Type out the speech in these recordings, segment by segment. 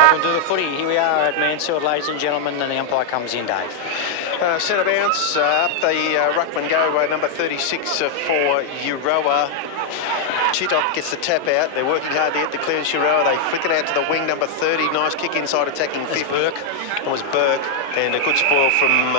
Welcome to the footy. Here we are at Mansfield, ladies and gentlemen, and the umpire comes in, Dave. Centre bounce, up the ruckman go, number 36 for Euroa. Chitok gets the tap out. They're working hard to get the clearance. Euroa, they flick it out to the wing, number 30. Nice kick inside, attacking fifth. Burke. It was Burke, and a good spoil from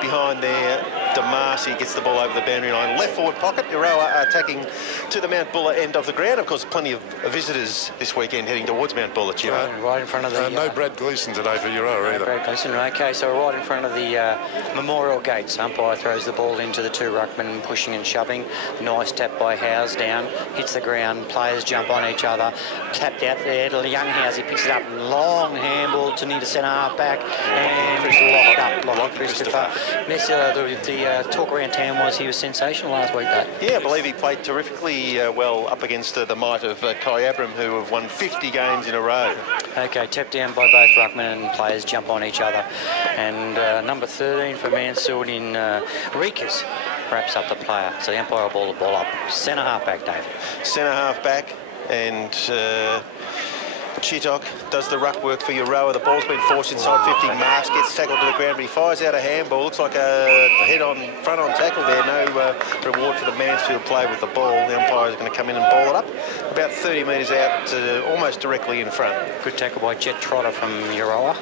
behind there. Damasi gets the ball over the boundary line. Left forward pocket. Euroa attacking to the Mount Buller end of the ground. Of course, plenty of visitors this weekend heading towards Mount Buller. Right in front of the... no Brad Gleeson today for Euroa either. Brad Gleeson, okay, so right in front of the memorial gates. Umpire throws the ball into the two ruckmen, pushing and shoving. Nice tap by Howes down, hits the ground. Players jump on each other. Tapped out there to young Howes. He picks it up. Long handball to near the centre half back. And locked up. Christopher. The talk around town was he was sensational last week, though. Yeah, I believe he played terrifically well up against the might of Kai Abram, who have won 50 games in a row. Okay, tapped down by both ruckmen, and players jump on each other. And number 13 for Mansfield in Rikas wraps up the player. So the umpire will ball the ball up. Centre half back, David. Centre half back, and Chitok does the ruck work for Euroa. The ball's been forced inside 50. Marks gets tackled to the ground, but he fires out a handball. Looks like a head-on, front-on tackle there. No reward for the Mansfield play with the ball. The umpire is going to come in and ball it up. About 30 metres out, almost directly in front. Good tackle by Jet Trotter from Euroa.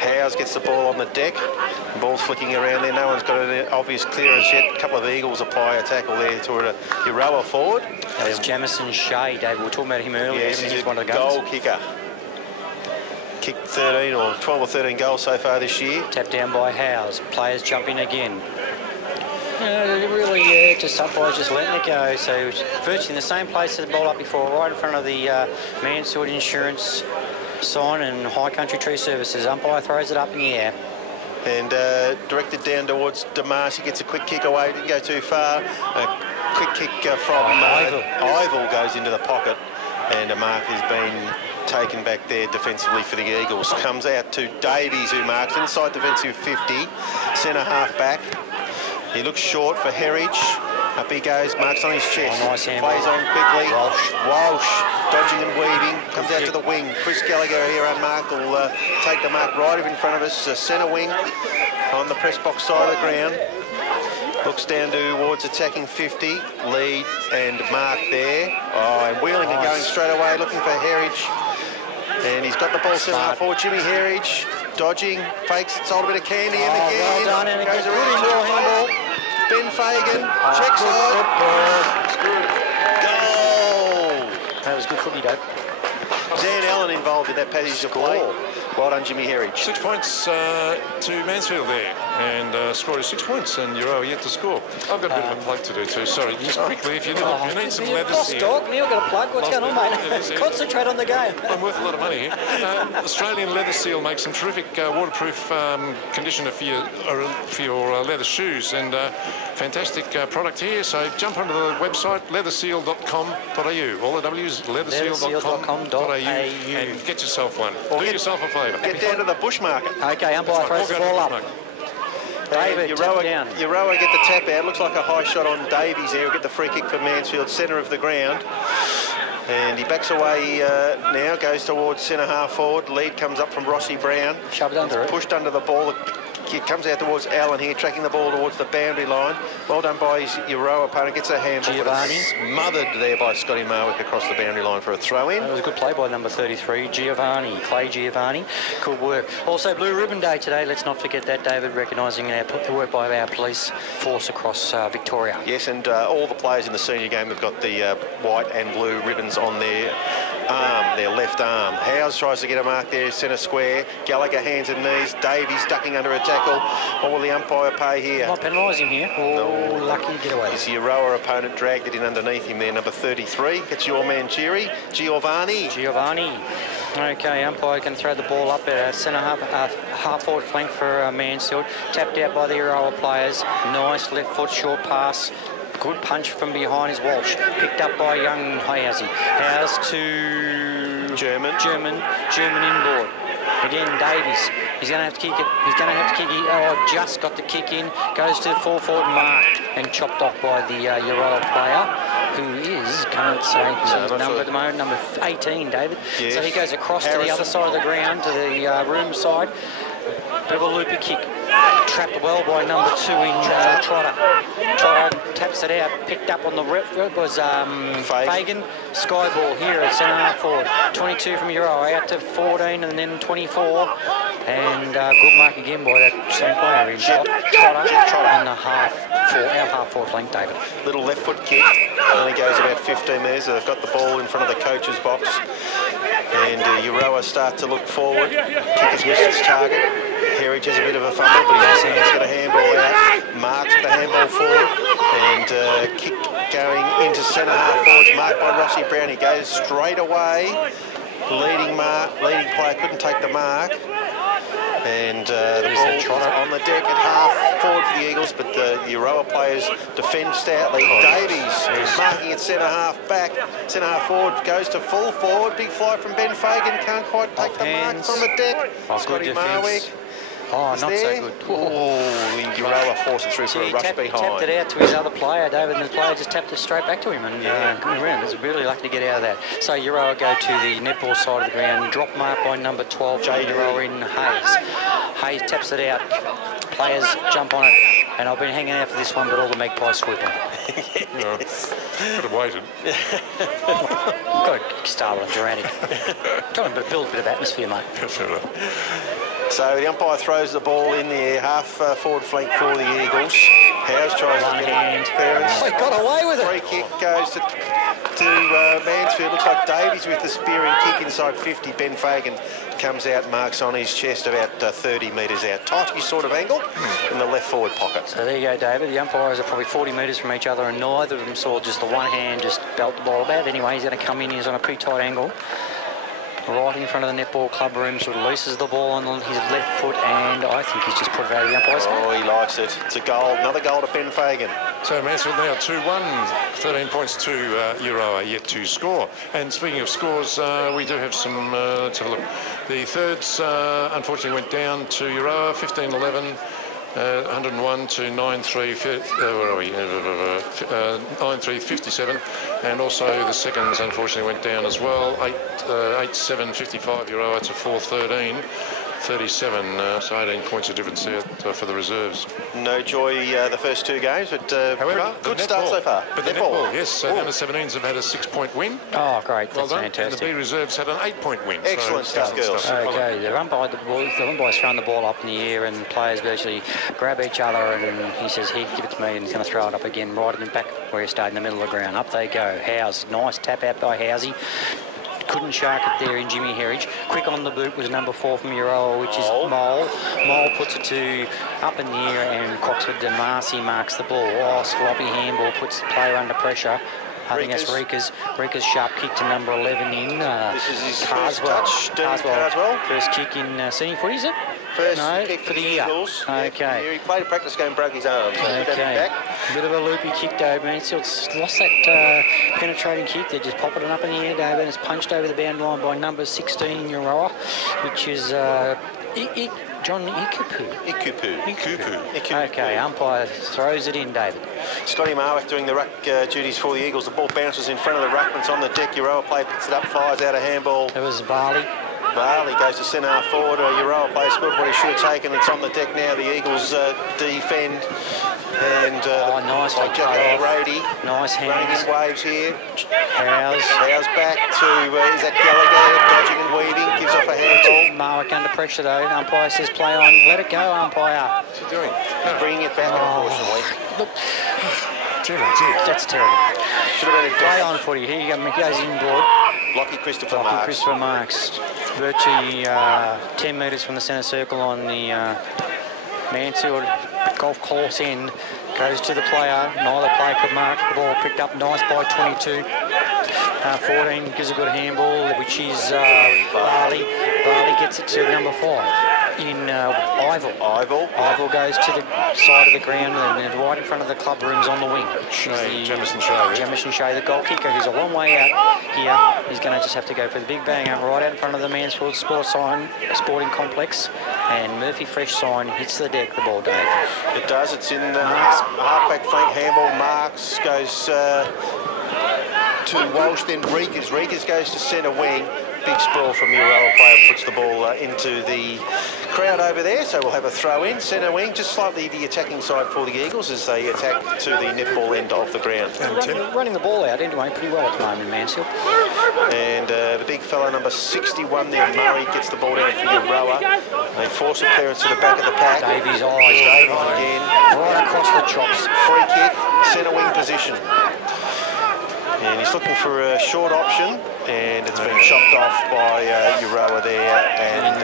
Howes gets the ball on the deck. The ball's flicking around there. No one's got an obvious clearance yet. A couple of Eagles apply a tackle there to Euroa forward. There's Jamison Shea, David. We were talking about him earlier. Yes, he's one of the goal kicker. Kicked 13 or 12 or 13 goals so far this year. Tapped down by Howes. Players jump in again. Really, just umpires just letting it go. So virtually in the same place as the ball up before, right in front of the Mansfield Insurance sign and High Country Tree Services. Umpire throws it up in the air. And directed down towards Damasi. Gets a quick kick away. Didn't go too far. A quick kick from Ivel goes into the pocket. And a mark has been taken back there defensively for the Eagles. Comes out to Davies, who marks inside defensive 50. Centre half back. He looks short for Herridge. Up he goes, marks on his chest. Nice plays on quickly. Walsh dodging and weaving. Comes out to the wing. Chris Gallagher here unmarked will take the mark right in front of us. Centre wing on the press box side of the ground. Looks down towards attacking 50. Lead and mark there. Oh, and wheeling and going straight away, looking for Herridge. And he's got the ball centre half forward. Jimmy Herridge dodging, fakes, sold a bit of candy in again. Well done, and goes around to handball. Ben Fagan checks on. Goal! That was good footy, Dave. Zan Allen involved in that passage of play. Well done, Jimmy Herridge. 6 points to Mansfield there, and scored 6 points, and Euroa yet to score. I've got a bit of a plug to do too. Sorry, just quickly, if you need some leather seal. Neil got a plug. What's going on, mate? Concentrate on the game. I'm worth a lot of money here. Australian Leather Seal makes some terrific waterproof conditioner for your leather shoes, and fantastic product here. So jump onto the website leatherseal.com.au. All the W's, leatherseal.com.au, and get yourself one. Do yourself a favour. Get down to the bush market. Okay, umpire throws the ball up. David, Euroa get the tap out. Looks like a high shot on Davies there. He'll get the free kick for Mansfield, centre of the ground. And he backs away now, goes towards centre half forward. Lead comes up from Rossi Brown. Shoved under it. Pushed under the ball. It comes out towards Allen here, tracking the ball towards the boundary line. Well done by his Euroa opponent. Gets a handball, but it's smothered there by Scotty Marwick across the boundary line for a throw-in. That was a good play by number 33, Clay Giovanni. Good work. Also, Blue Ribbon Day today. Let's not forget that, David, recognising the work by our police force across Victoria. Yes, and all the players in the senior game have got the white and blue ribbons on their arm, their left arm. Howes tries to get a mark there, centre square. Gallagher hands and knees. Davies ducking under a tackle. What will the umpire pay here? Might penalise him here. Oh, no. Lucky getaway. His Euroa opponent dragged it in underneath him there, number 33. It's your man, Cheery. Giovanni. Okay, umpire can throw the ball up at centre half forward flank for Mansfield. Tapped out by the Euroa players. Nice left foot short pass. Good punch from behind is Walsh. Picked up by young Housey. Howes to German inboard. Again, Davies. He's going to have to kick it. Just got the kick in. Goes to the full forward mark and chopped off by the Euroa player, who is, can't say his number at the moment, number 18, David. Yes. So he goes across to the other side of the ground, to the room side. Bit of a loopy kick. Trapped well by number 2 in Trotter. Trotter taps it out. Picked up on the rep. It was Fagan. Sky ball here at centre half forward. 22 from Euroa out to 14 and then 24. And good mark again by that same player in Trotter on the half forward flank, David. Little left foot kick. Only goes about 15 metres. They've got the ball in front of the coach's box. And Euroa start to look forward. Kick has missed its target. Herridge has a bit of a fumble, but he's got a handball out. Marks with the handball forward. And kick going into centre half forwards. Marked by Rossi Brown. He goes straight away. Leading player couldn't take the mark. And the ball on the deck at half forward for the Eagles, but the Euroa players defend stoutly. Davies marking it centre half back. Centre half forward goes to full forward. Big fly from Ben Fagan. Can't quite take the mark from the deck. Scotty Marwick. Oh, not so good. Oh, Euroa forced it through for a rush behind. He tapped it out to his other player, David, and the player just tapped it straight back to him. And was really lucky to get out of that. So Euroa go to the netball side of the ground. Drop mark by number 12, Euroa in Hayes. Hayes taps it out. Players jump on it. And I've been hanging out for this one, but all the Magpies swoop on it. Yes. Could have waited. Got to start with Duranic. Trying to build a bit of atmosphere, mate. Fair enough. So the umpire throws the ball in the air, half forward flank for the Eagles. Howes tries to get clearance. Oh, he got away with it. Free kick goes to Mansfield. Looks like Davies with the spearing kick inside 50. Ben Fagan comes out, marks on his chest about 30 metres out. Tighty sort of angle in the left forward pocket. So there you go, David. The umpires are probably 40 metres from each other, and neither of them saw just the one hand just belt the ball about. Anyway, he's going to come in. He's on a pretty tight angle. Right in front of the netball club room, sort of releases the ball on his left foot, and I think he's just put it out of the umpire's hand. Oh, he likes it. It's a goal. Another goal to Ben Fagan. So Mansfield now 2-1, 13 points to Euroa yet to score. And speaking of scores, we do have some, let's have a look. The thirds unfortunately went down to Euroa, 15-11. 101 to 9-3, where are we? 9-3, 57, and also the seconds unfortunately went down as well. 8-7, 55 Euroa to 4-13. 37, so 18 points of difference there for the reserves. No joy the first two games, but however, good start so far. But the netball, yes, so the under 17s have had a 6-point win. Oh, great, that's fantastic. And the B reserves had an 8-point win. Excellent stuff, girls. Okay, the umpire's throwing the ball up in the air, and players virtually grab each other, and he says, here, give it to me, and he's going to throw it up again, right in the back where he stayed in the middle of the ground. Up they go. Howes, nice tap out by Housey. Couldn't shark it there in Jimmy Herridge. Quick on the boot was number 4 from Euroa, which is Mole. Mole puts it to up in the air, and Croxford DeMarcy marks the ball. Oh, sloppy handball puts the player under pressure. I think that's Rika's. Rika's sharp kick to number 11 in. This is his first touch, Carswell. First kick in senior footy, is it? First kick for the year. Okay. He played a practice game, broke his arm. Okay. Bit of a loopy kick, David. Mansfield's lost that penetrating kick. They're just popping it up in the air, David. It's punched over the boundary line by number 16, Euroa, which is John Ikupu. Okay, umpire throws it in, David. Scotty Marwick doing the ruck duties for the Eagles. The ball bounces in front of the ruckmans on the deck. Euroa player picks it up, fires out a handball. It was Barley. Varley goes to centre half forward. Euroa plays good what he should have taken. It's on the deck now. The Eagles defend. And nice by Jack Brady. Nice hands. Running in waves here. Howes back to, is that Gallagher, dodging and weaving, gives off a handball. Marwick under pressure though. Umpire says play on. Let it go, umpire. What's he doing? He's bringing it back, unfortunately. Look. Dear. That's terrible. Should have been a Play on footy. Here you go. Goes inboard. Lockie Christopher Marks. Virtually 10 metres from the centre circle on the Mansfield golf course end. Goes to the player. Neither player could mark. The ball picked up nice by 22. 14 gives a good handball, which is Varley. Varley gets it to number 5 in Ivel. Ivel goes to the side of the ground and right in front of the club rooms on the wing. Jamison Shea, the goal kicker, who's a long way out here. He's going to just have to go for the big bang out right out in front of the Mansfield Sporting Complex. And Murphy Fresh sign hits the deck, the ball, Dave. It does. It's in halfback flank handball. Marks goes to Walsh, then Reekers. Reekers goes to centre wing. Big sprawl from Euroa player, puts the ball into the crowd over there, so we'll have a throw in. Centre wing, just slightly the attacking side for the Eagles as they attack to the netball end of the ground. Running the ball out anyway pretty well at the moment in Mansfield. And the big fella, number 61 there, Murray, gets the ball down for Euroa. They force a clearance to the back of the pack. Davies again. Right across the chops. Free kick, centre wing position. And he's looking for a short option, and it's been chopped off by Euroa there. And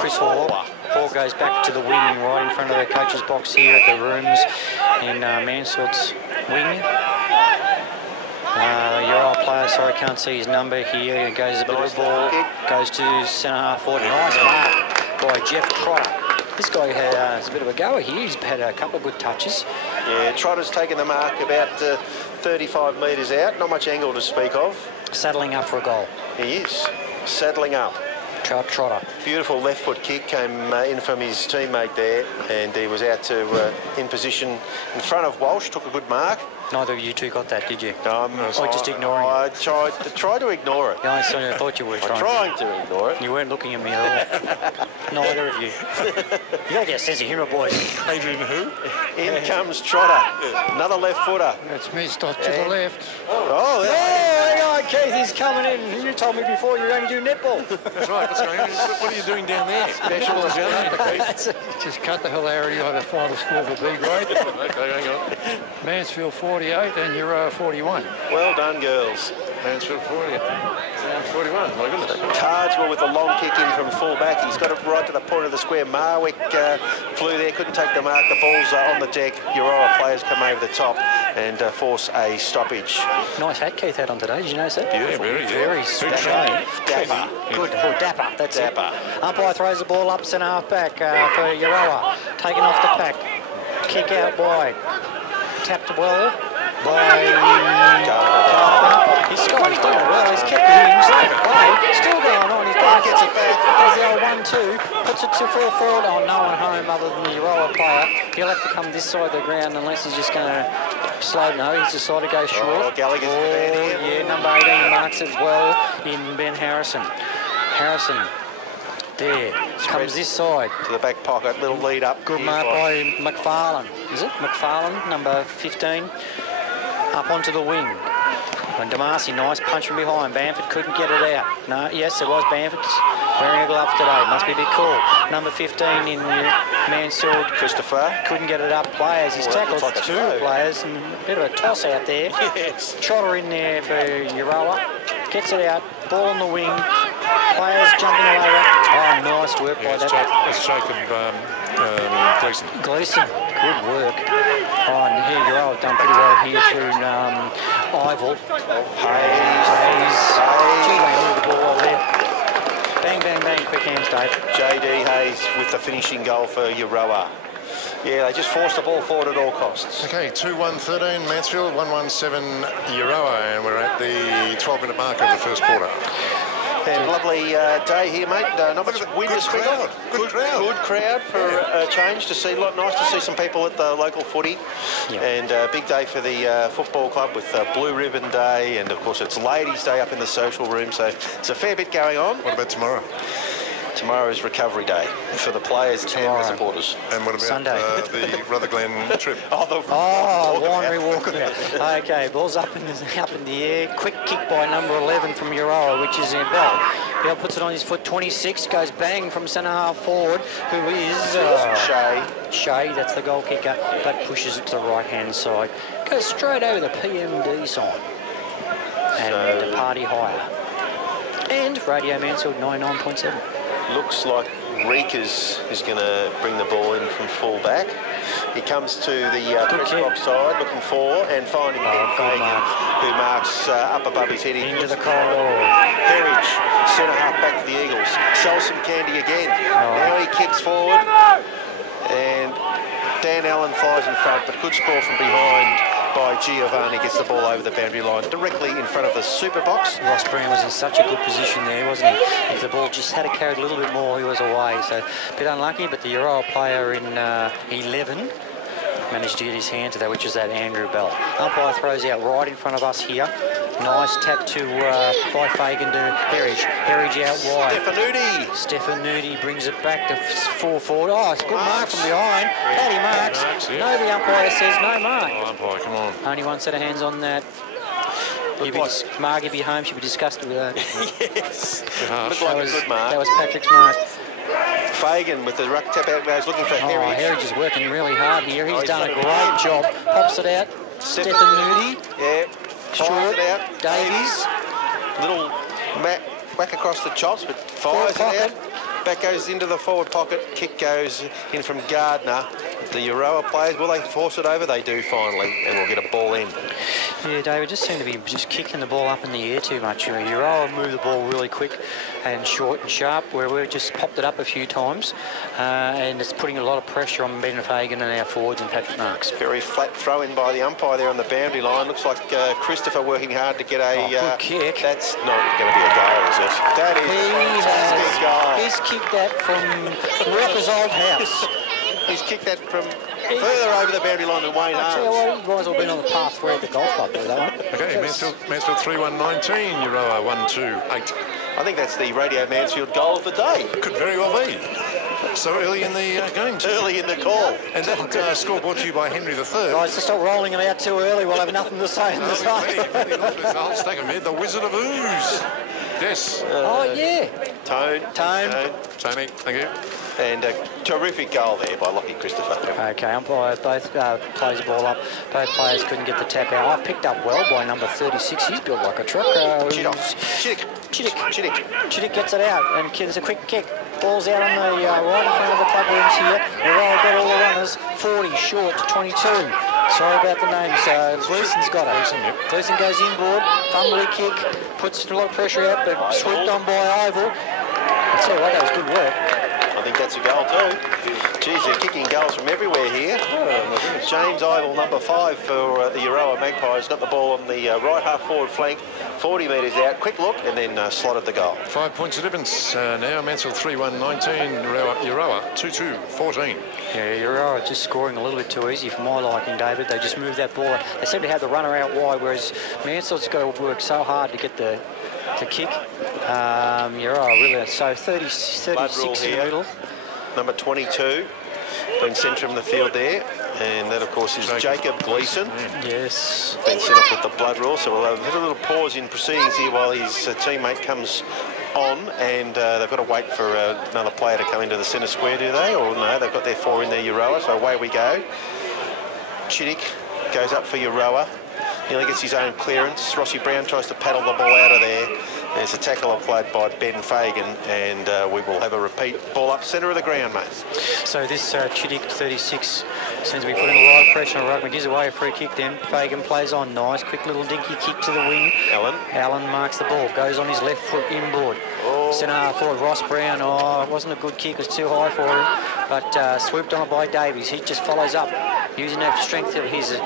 Chris Hall. Ball goes back to the wing right in front of the coach's box here at the rooms in Mansfield's wing. Euroa player, sorry, I can't see his number here. It goes a bit of a ball, goes to centre half forward. Nice mark by Jeff Trotter. This guy has a bit of a goer here. He's had a couple of good touches. Yeah, Trotter's taken the mark about 35 metres out. Not much angle to speak of. Saddling up for a goal. He is. Saddling up. Trotter. Beautiful left foot kick came in from his teammate there, and he was out to in position in front of Walsh. Took a good mark. Neither of you two got that, did you? Just ignoring it. I tried to ignore it. Yeah, I thought you were trying to ignore it. You weren't looking at me at all. Neither of you. You got your sense of humour, boys. Adrian who? In comes Trotter. Another left footer. That's me, stop to the left. Oh, hang on, Keith, he's coming in. You told me before you were going to do netball. That's right, what's going on? What are you doing down there? Special Just cut the hilarity on the final score for B grade. Okay, hang on. Mansfield 48 and Euroa 41. Well done, girls. Mansfield 40. 41, my goodness. Cardswell with a long kick in from full back. He's got it right to the point of the square. Marwick flew there, couldn't take the mark. The ball's on the deck. Euroa players come over the top and force a stoppage. Nice hat Keith had on today. Did you notice that? Yeah, very Dapper. Good. Oh, dapper. That's dapper. Umpire throws the ball up centre half back for Euroa. Taken off the pack. Kick out wide. Tapped well by Gardner. He's done it well. He's kept it in. Still going on. He's got to get it back. There's the old 1-2. Puts it to full forward. Oh, no one home other than the Euroa player. He'll have to come this side of the ground unless he's just going to slow. No, he's decided to go short. Oh, Gallagher's the man here. Yeah, number 18 marks it well in Ben Harrison. There, comes this side. To the back pocket, little lead up. Good mark by McFarlane. Is it? McFarlane, number 15. Up onto the wing. And Damasi, nice punch from behind. Bamford couldn't get it out. No, yes, it was Bamford wearing a glove today. Must be a bit cool. Number 15 in Mansfield. Christopher. Couldn't get it up. Players. He's tackled like two players. And a bit of a toss out there. Yes. Trotter in there for Euroa. Gets it out. Ball on the wing. Players jumping over. Oh, nice work by that. That's Jacob Gleeson. Good work. Oh, and here Euroa have done pretty well here through Ivel. Hayes. Gee, they moved the ball over there. Bang, bang, bang. Quick hands, Dave. JD Hayes with the finishing goal for Euroa. Yeah, they just forced the ball forward at all costs. Okay, 2-1-13 Mansfield, 1-1-7 Euroa, and we're at the 12-minute mark of the first quarter. And lovely day here, mate. Not much wind to speak of. Good crowd. Good crowd for a change to see. Nice to see some people at the local footy. Yeah. And a big day for the football club with Blue Ribbon Day. And, of course, it's Ladies' Day up in the social room. So it's a fair bit going on. What about tomorrow? Tomorrow is recovery day for the players and the supporters. And what about Sunday. The Rutherglen trip? Winery walkabout. Okay, ball's up in the air. Quick kick by number 11 from Euroa, which is Bell. Bell puts it on his foot. 26 goes bang from centre half forward, who is Shea. That's the goal kicker, but pushes it to the right hand side. Goes straight over the PMD sign and the party higher. And Radio Mansfield 99.7. Looks like Reekers is going to bring the ball in from full back. He comes to the press box side looking for and finding Fagan, who marks up above his head. Into the corridor. Herridge, centre half back to the Eagles. Sells some candy again. Now he kicks forward. And Dan Allen flies in front, but good score from behind by Giovanni. Gets the ball over the boundary line directly in front of the super box. Ross Brown was in such a good position there, wasn't he? If the ball just had carried a little bit more, he was away. So a bit unlucky, but the Euroa player in 11 managed to get his hand to that, which is that Andrew Bell. Umpire throws out right in front of us here. Nice tap to by Fagan to Herridge. Herridge out wide. Stefanuti brings it back to 4 forward. Oh, it's a good mark from behind. Paddy marks. No, the umpire says no mark. Oh, umpire, come on. Only one set of hands on that. Mark, if you're home, should be disgusted with that. Yes. Looked like a good mark. That was Patrick's mark. Fagan with the ruck tap out goes looking for Herridge. Herridge is working really hard here. He's done a great job. Pops it out. Stefanuti. Yeah. Short. It out. Davies. Little whack across the chops, but fires it out. Back goes into the forward pocket. Kick goes in from Gardner. The Euroa players, will they force it over? They do finally, and we'll get a ball in. Yeah, David, just seem to be just kicking the ball up in the air too much. Euroa move the ball really quick and short and sharp, where we've just popped it up a few times, and it's putting a lot of pressure on Ben Fagan and our forwards and Patrick Marks. Very flat throw in by the umpire there on the boundary line. Looks like Christopher working hard to get a good kick. That's not going to be a goal, is it? That is a fantastic goal. He's kicked that from Walker's old house. He's kicked that from further over the boundary line than Wayne Arms. I tell you what, you guys all been on the path through the golf club there, that one. Okay, Mansfield 3-1-19, Euroa 1-2-8. I think that's the Radio Mansfield goal of the day. Could very well be. So early in the game. Early in the call. And that score brought to you by Henry III. Guys, just stop rolling it out too early. We'll have nothing to say in this There's a whole stack of mid. The Wizard of Ooze. Yes. Oh, yeah. Tone. Tony, thank you. And a terrific goal there by Lockie Christopher. Okay, umpire both plays the ball up. Both players couldn't get the tap out. I picked up well by number 36. He's built like a truck. Chittick gets it out, and there's a quick kick. Ball's out on the right in front of the club rooms here. We've got all the runners. 40 short to 22. Sorry about the names. Gleason's got it. Gleason goes inboard. Fumbly kick. Puts a lot of pressure out, but swooped on by Oval. I tell you what, that was good work. I think that's a goal too. Geez, they're kicking goals from everywhere here. James Ivel, number 5 for the Euroa Magpies, got the ball on the right half forward flank, 40 metres out, quick look, and then slotted the goal. 5 points of difference now. Mansfield 3-1-19, Euroa 2-2-14. Yeah, Euroa just scoring a little bit too easy for my liking, David. They just move that ball. They seem to have the runner out wide, whereas Mansfield's got to work so hard to get the kick. Euroa really, so 36 in the middle. Number 22, been sent from the field there, and that of course is Jacob Gleason. Yes. Been sent off with the blood rule, so we'll have a little pause in proceedings here while his teammate comes on, and they've got to wait for another player to come into the centre square, do they? Or no, they've got their 4 in there, Euroa, so away we go. Chittick goes up for Euroa. Nearly gets his own clearance. Rossi Brown tries to paddle the ball out of there. There's a tackle applied by Ben Fagan, and we will have a repeat ball up centre of the ground, mate. So this Chittick 36 seems to be putting a lot of pressure on Ruckman. Gives away a free kick then. Fagan plays on. Nice, quick little dinky kick to the wing. Allen marks the ball. Goes on his left foot inboard. Centre half forward, Ross Brown. Oh, it wasn't a good kick. It was too high for him. But swooped on it by Davies. He just follows up, using that strength of his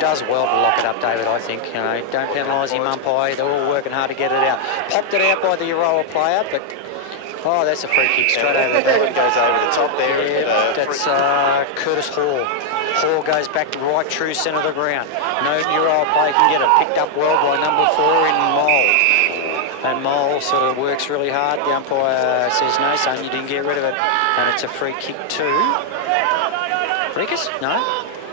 does well to lock it up, David, I think. You know, don't penalise him, umpire. They're all working hard to get it out. Popped it out by the Euroa player, but... Oh, that's a free kick straight over the back. Goes over the top there. Yeah, that's Curtis Hall. Hall goes back to right true centre of the ground. No Euroa player can get it. Picked up well by number 4 in Mole. And Mole sort of works really hard. The umpire says, no, son, you didn't get rid of it. And it's a free kick to... Rikas? No?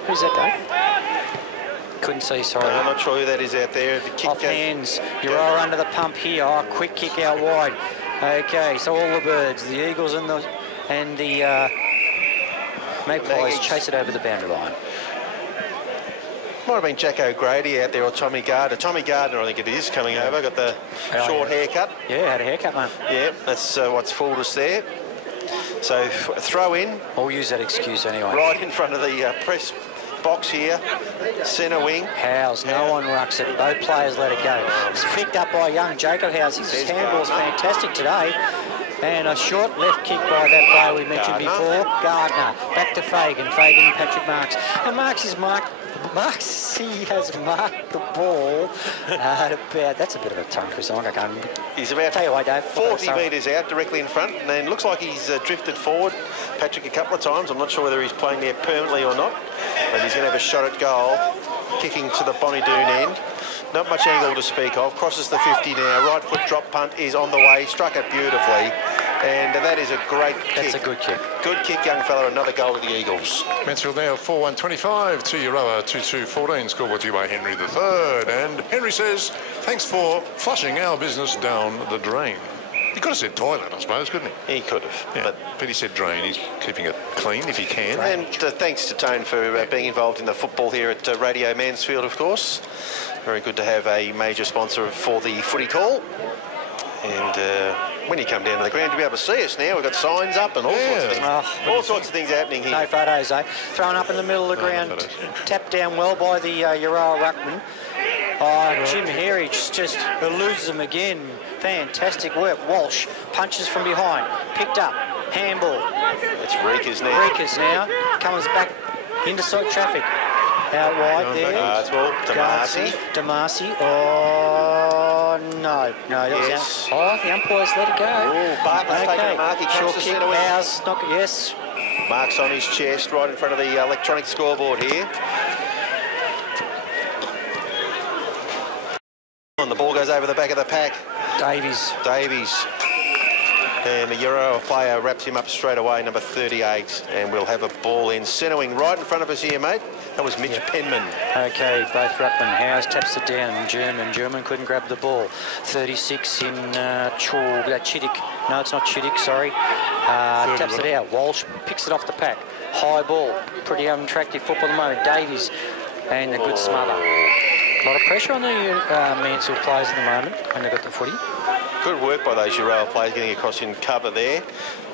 Who's that, Dave? Couldn't see, sorry. I'm not sure who that is out there. The kick off hands. Euroa under the pump here. Oh, quick kick out wide. Okay, so all the birds, the Eagles and the Magpies chase it over the boundary line. Might have been Jack O'Grady out there or Tommy Gardner. Tommy Gardner, I think it is, coming over. Got the short haircut. Yeah, had a haircut, man. Yeah, that's what's fooled us there. So throw in. I'll use that excuse anyway. Right in front of the press box here, centre wing. Howes, no one rucks it. Both players let it go. It's picked up by young Jacob Howes. His handball's fantastic today. And a short left kick by that player we mentioned before. Gardner. Back to Fagan. Fagan and Patrick Marks. And Marks is marked. Marks, he has marked the ball at about... That's a bit of a tongue twister. I can't... He's about tell you what, Dave, 40 metres out, directly in front, and then looks like he's drifted forward, Patrick, a couple of times. I'm not sure whether he's playing there permanently or not, but he's going to have a shot at goal, kicking to the Bonnie-Doon end. Not much angle to speak of. Crosses the 50 now. Right foot drop punt is on the way. Struck it beautifully. And that is a great kick. That's a good kick. Good kick, young fella. Another goal to the Eagles. Mansfield now 4-1-25 to Euroa 2-2-14. Scoreboard to you by Henry III. And Henry says, thanks for flushing our business down the drain. He could have said toilet, I suppose, couldn't he? He could have. Yeah, but he said drain. He's keeping it clean if he can. And thanks to Tone for being involved in the football here at Radio Mansfield, of course. Very good to have a major sponsor for the footy call. And when you come down to the ground, you'll be able to see us now. We've got signs up and all sorts of things. All sorts of things happening here. No photos, eh? Thrown up in the middle of the ground. Tapped down well by the Euroa ruckman. Oh, Jim Herridge just eludes them again. Fantastic work. Walsh punches from behind. Picked up. Handball. It's Rikas now. Rikas now. Comes back into side traffic. Out wide there. It's well. Damasi. Damasi. Oh, no. No, that was out. Oh, the umpires let it go. Oh, Bartlett's taking a mark. He short kick. House. Yes. Marks on his chest right in front of the electronic scoreboard here. And the ball goes over the back of the pack. Davies. And the Euroa player wraps him up straight away, number 38. And we'll have a ball in centre wing right in front of us here, mate. That was Mitch Penman. Okay, both ruckman. Howes taps it down. German couldn't grab the ball. 36 in Chittick. No, it's not Chittick, sorry. Taps it out. Walsh picks it off the pack. High ball. Pretty unattractive football at the moment. Davies. And a good smother. A lot of pressure on the Mansfield players at the moment when they've got the footy. Good work by those Euroa players getting across in cover there.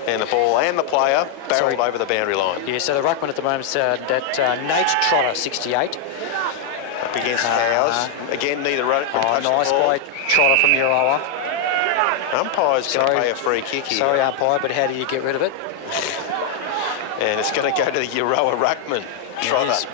And the ball and the player barreled over the boundary line. Yeah, so the ruckman at the moment is Nate Trotter, 68. Up against Howes. Again, neither ruckman touched nice the ball. by Trotter from Euroa. Umpire's going to play a free kick here. Sorry, umpire, but how do you get rid of it? And it's going to go to the Euroa ruckman, Trotter.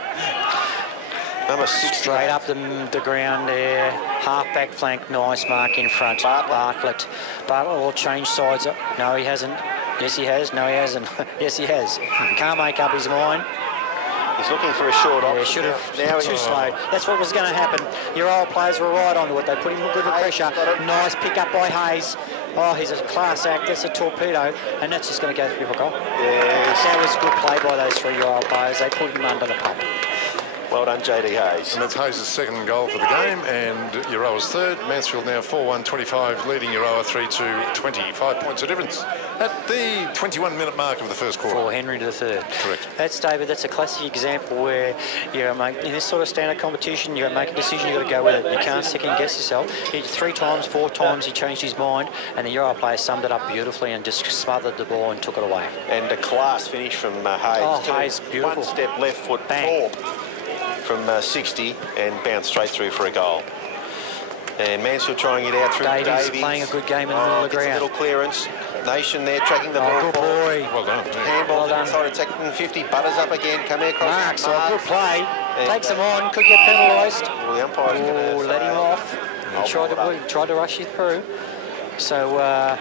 Number 60. Straight up the ground there. Half-back flank, nice mark in front. Bartlett will change sides. No, he hasn't. Yes, he has. No, he hasn't. Yes, he has. Can't make up his mind. He's looking for a short option. Yeah, should have. Now too slow. That's what was going to happen. Your old players were right onto it. They put him good pressure. Nice pick up by Hayes. Oh, he's a class act. That's a torpedo. And that's just going to go through for goal. Yes. That was good play by those 3-year-old players. They put him under the pump. Well done, JD Hayes. And that's Hayes' second goal for the game, and Euroa's third. Mansfield now 4-1-25, leading Euroa 3-2-20. 5 points of difference at the 21-minute mark of the first quarter. For Henry the third. Correct. That's, David, that's a classic example where in this sort of standard competition, you've got to make a decision, you've got to go with it. You can't second-guess yourself. 4 times he changed his mind, and the Euroa player summed it up beautifully and just smothered the ball and took it away. And a class finish from Hayes. Oh, Hayes, beautiful. One step left foot, bang. from 60 and bounced straight through for a goal. And Mansfield trying it out through Davies. Playing a good game in the middle of the ground. A little clearance. Nation there tracking the ball good forward. boy. Well done. Handball Well done. inside attacking 50. Butters up again. Coming across. Marks, good play. And, Takes him on. Could get penalised. Well, the umpire's going to let him off. He tried to rush it through. So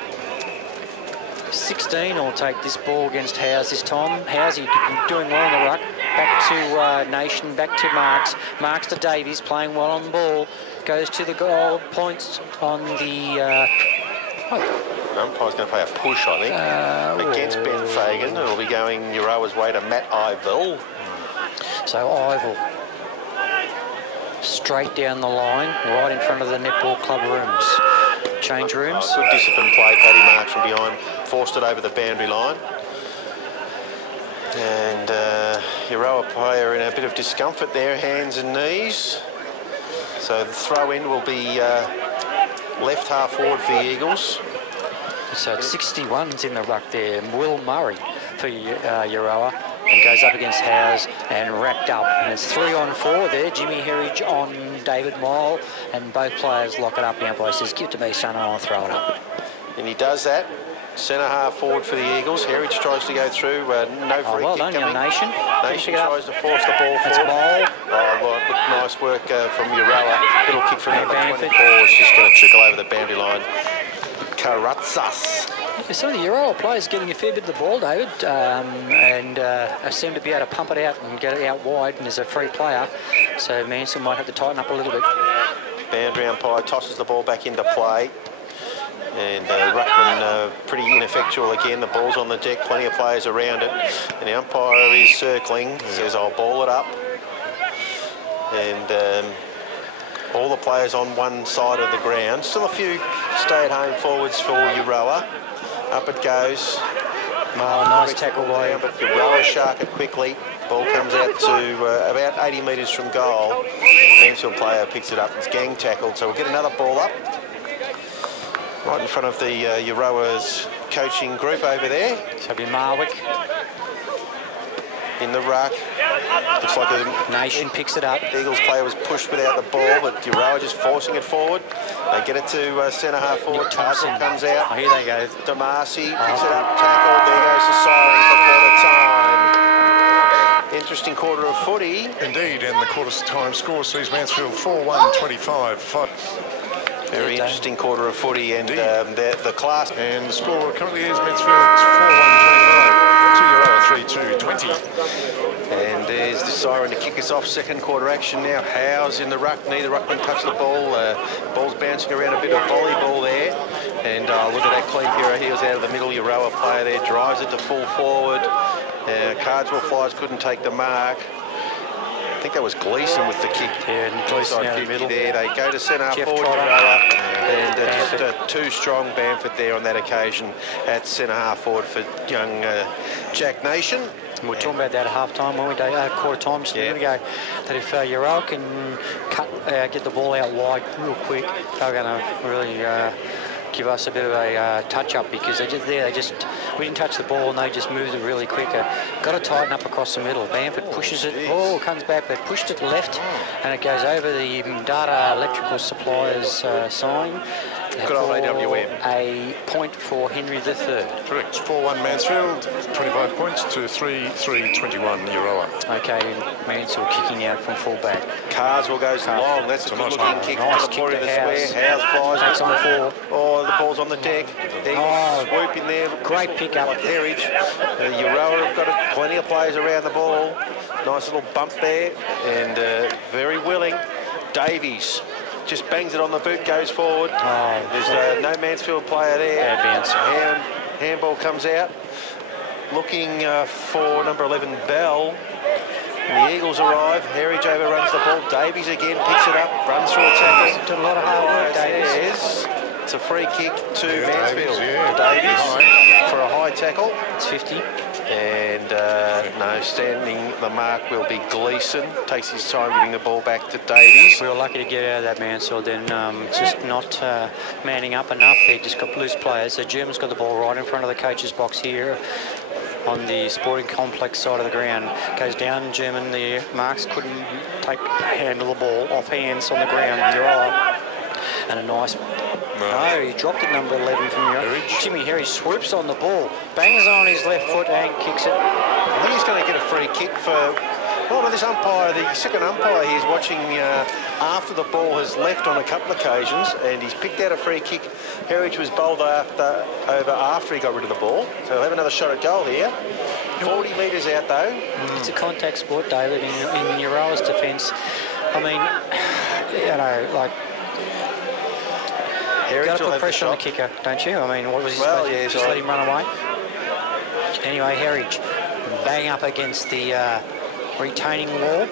16 will take this ball against Howes this time. Howes doing well on the ruck. Back to Nation, back to Marks. Marks to Davies, playing well on the ball. Goes to the goal, points on the... The umpire's going to play a push, I think, against Ben Fagan. It'll be going Euroa's way to Matt Ivell. So Ivell, straight down the line, right in front of the netball club rooms. Change rooms. Good disciplined play, Paddy Marks from behind. Forced it over the boundary line. And Euroa player in a bit of discomfort there, hands and knees. So the throw in will be left half forward for the Eagles. So it's 61's in the ruck there. Will Murray for Euroa, and goes up against Howes and wrapped up. And it's 3-on-4 there. Jimmy Herridge on David Mile, and both players lock it up. The umpire says, "Give it to me, son, and I'll throw it up." And he does that. Centre half forward for the Eagles. Herridge tries to go through. No free well kick done, coming. Nation. Nation tries to force the ball That's forward. Nice work from Euroa. Little kick from number 24 is just going to trickle over the boundary line. Karatsas. Some of the Euroa players getting a fair bit of the ball, David, and seem to be able to pump it out and get it out wide, and there's a free player. So Mansfield might have to tighten up a little bit. Boundary umpire tosses the ball back into play. And Ruckman pretty ineffectual again. The ball's on the deck, plenty of players around it. And the umpire is circling, says I'll ball it up. And all the players on one side of the ground. Still a few stay-at-home forwards for Euroa. Up it goes. Nice tackle by But Euroa shark it quickly. Ball comes out to about 80 metres from goal. Mansfield player picks it up. It's gang tackled, so we'll get another ball up. Right in front of the Euroa's coaching group over there. So it'll be Marwick. In the ruck. Looks like a Nation picks it up. Eagles player was pushed without the ball, but Euroa just forcing it forward. They get it to centre half forward. Tarzan comes out. Oh, here they go. Damasi picks it up, tackled. There goes the siren for quarter time. Interesting quarter of footy. Indeed, and the quarter time score sees Mansfield 4-1-25. Very interesting quarter of footy, and the class. And the score currently is Mansfield 4-1-25 to Euroa 3-2-20. And there's the siren to kick us off. Second quarter action now. Howes in the ruck. Neither ruckman touch the ball. Ball's bouncing around, a bit of volleyball there. And look at that clean pair of heels out of the middle. Euroa player there drives it to full forward. Cardswell Flies couldn't take the mark. I think that was Gleeson with the kick. Yeah, and Gleeson out the middle. There, they go to centre forward, and just too strong Bamford there on that occasion at centre half forward for young Jack Nation. We were talking about that at half-time, when we did quarter time just a minute ago, that if Euroa can get the ball out wide real quick, they're going to really give us a bit of a touch-up, because we didn't touch the ball and they just moved it really quick. Got to tighten up across the middle. Bamford pushes it, comes back, but pushed it left, and it goes over the Data Electrical Suppliers sign. Good old AWM. A point for Henry III. Correct. 4-1 Mansfield, 25 points to 3-3-21 Euroa. Okay, Mansfield kicking out from full-back. Carswell goes long. That's a good-looking kick. Nice Kick kick to the Howes. square. Howes flies. Takes on the four. Oh, the ball's on the deck. Swoop in there. Great pick-up. Herridge. Euroa have got plenty of players around the ball. Nice little bump there. And very willing. Davies just bangs it on the boot, goes forward. There's no Mansfield player there. Bad bounce. Handball comes out. Looking for number 11, Bell. And the Eagles arrive. Herridge overruns the ball. Davies again picks it up, runs through a tackle. Did a lot of hard work, Davies. It's a free kick to Mansfield. Davies for a high tackle. It's 50. And no, standing the mark will be Gleeson. Takes his time giving the ball back to Davies. We were lucky to get out of that, Mansfield, then just not manning up enough. They just got loose players. So German's got the ball right in front of the coach's box here on the sporting complex side of the ground. Goes down, German. The marks couldn't handle the ball off hands on the ground. And a nice... No, he dropped it, number 11 from Euroa. Jimmy Herridge swoops on the ball, bangs on his left foot and kicks it. I think he's going to get a free kick for... Well, this umpire, the second umpire, he's watching after the ball has left on a couple of occasions, and he's picked out a free kick. Herridge was bowled over after he got rid of the ball, so he'll have another shot at goal here. 40 metres out though. It's a contact sport, David, in Euroa's defence. I mean, you know, like, you've got to put pressure on the kicker, don't you? I mean, what was he supposed to do? Just let him run away? Anyway, Herridge bang up against the retaining wall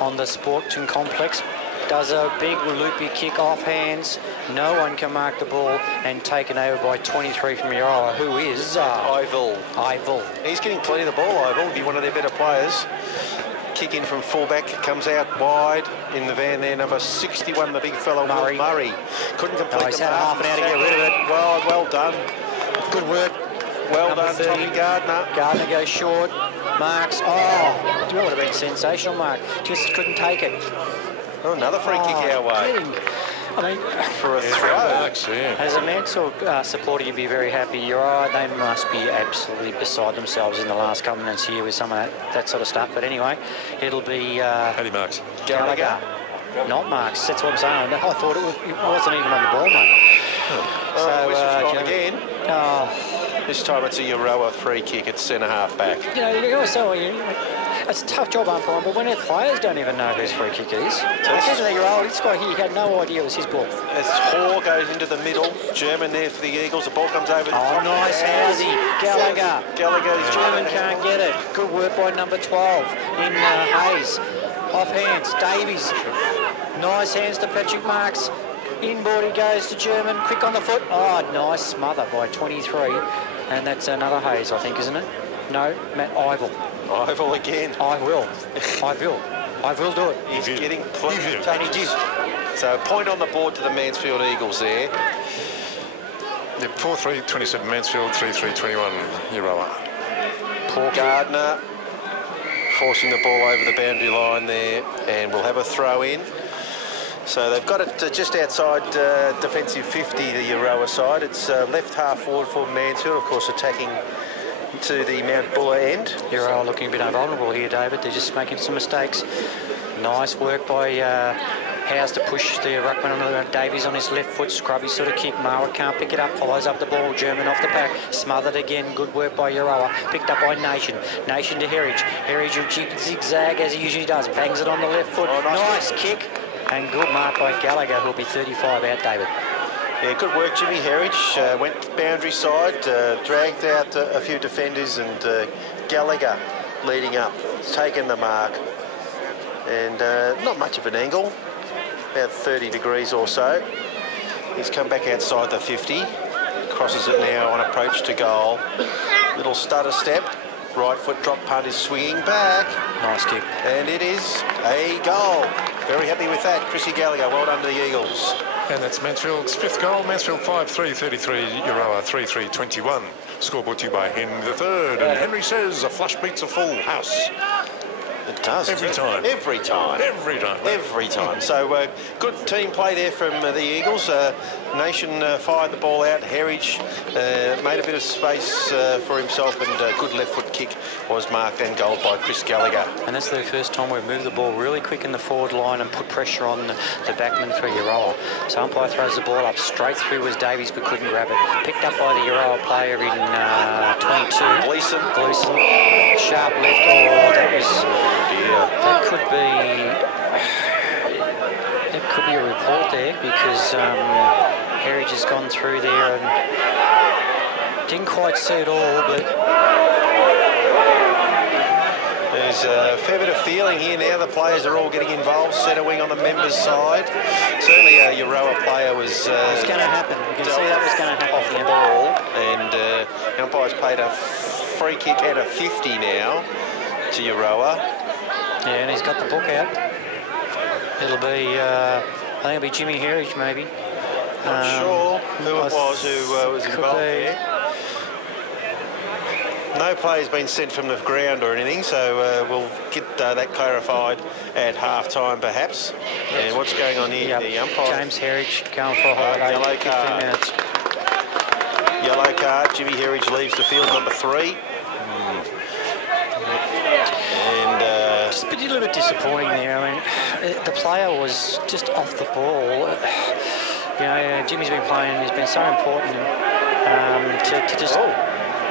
on the Sporting Complex. Does a big loopy kick off hands. No one can mark the ball, and taken over by 23 from Euroa, who is... Ivil. He's getting plenty of the ball, Ivil. Be one of their better players. Kick in from fullback, comes out wide in the van there, number 61, the big fellow, Murray. Couldn't complete the he's had half an hour to get rid of it. Well done. Good work. Well done, Tommy Gardner. Gardner goes short. Marks. Oh, that would have been sensational, Mark. Just couldn't take it. Oh, another free kick our way. I mean, for a throw. As a Mansfield supporter, you'd be very happy. Euroa, they must be absolutely beside themselves in the last couple of minutes here with some of that sort of stuff. But anyway, it'll be... Eddie Marks. Gallagher. Not Marks. That's what I'm saying. I thought it wasn't even on the ball, mate. So, again. This time it's a Euroa free kick at centre-half back. You know, it's a tough job umpiring, but when the players don't even know whose free kick is. This guy here had no idea it was his ball. As Hoare goes into the middle, German there for the Eagles, the ball comes over the top. Nice housey. Gallagher. German can't get it. Good work by number 12 in Hayes. Off hands, Davies. Nice hands to Patrick Marks. Inboard he goes to German, quick on the foot. Oh, nice smother by 23. And that's another Hayes, I think, isn't it? No, Matt Ivil. Ivil again. I will do it. He's getting plenty. So point on the board to the Mansfield Eagles there. 4-3-27 Mansfield, 3-3-21 Euroa. Paul Gardner forcing the ball over the boundary line there, and we'll have a throw in. So they've got it just outside defensive 50, the Euroa side. It's left half forward for Mansfield, of course, attacking to the Mount Buller end. Euroa looking a bit vulnerable here, David. They're just making some mistakes. Nice work by Howes to push the ruckman on Davies on his left foot. Scrubby sort of kick. Marwood can't pick it up. Follows up the ball. German off the pack. Smothered again. Good work by Euroa. Picked up by Nation. Nation to Herridge. Herridge will zigzag as he usually does. Bangs it on the left foot. Nice kick. And good mark by Gallagher, who'll be 35 out, David. Yeah, good work, Jimmy Herridge. Went boundary side, dragged out a few defenders, and Gallagher leading up, taken the mark. And not much of an angle, about 30 degrees or so. He's come back outside the 50, crosses it now on approach to goal. Little stutter step, right foot drop punt is swinging back. Nice kick. And it is a goal. Very happy with that. Chrissy Gallagher, well done to the Eagles. And that's Mansfield's fifth goal. Mansfield 5-3-33, Euroa 3-3-21. Score brought to you by Henry III. And Henry says a flush beats a full house. It does. Every time. Every time. Every time. Every time. So good team play there from the Eagles. Nation fired the ball out. Herridge made a bit of space for himself, and a good left foot kick was marked and goal by Chris Gallagher. And that's the first time we've moved the ball really quick in the forward line and put pressure on the backman for Euroa. So umpire throws the ball up. Straight through was Davies, but couldn't grab it. Picked up by the Euroa player in 22. Gleeson. Sharp left. Oh, that was... That could be a report there, because Herridge has gone through there and didn't quite see it all, but there's a fair bit of feeling here now. The players are all getting involved. Centre wing on the members' side. Certainly a Euroa player was... it's going to happen. You can see that was going to happen. Off the ball, and the umpire's paid a free kick and a 50 now to Euroa. Yeah, and he's got the book out. It'll be, I think it'll be Jimmy Herridge, maybe. Not sure who it was who was involved there. No play's been sent from the ground or anything, so we'll get that clarified at half-time, perhaps. And what's going on here? Yep. The umpire. James Herridge going for a holiday. Yellow 15 card. minutes. Yellow card. Jimmy Herridge leaves the field, number 3. And Just a little bit disappointing there. I mean, the player was just off the ball. You know, Jimmy's been playing. He's been so important to just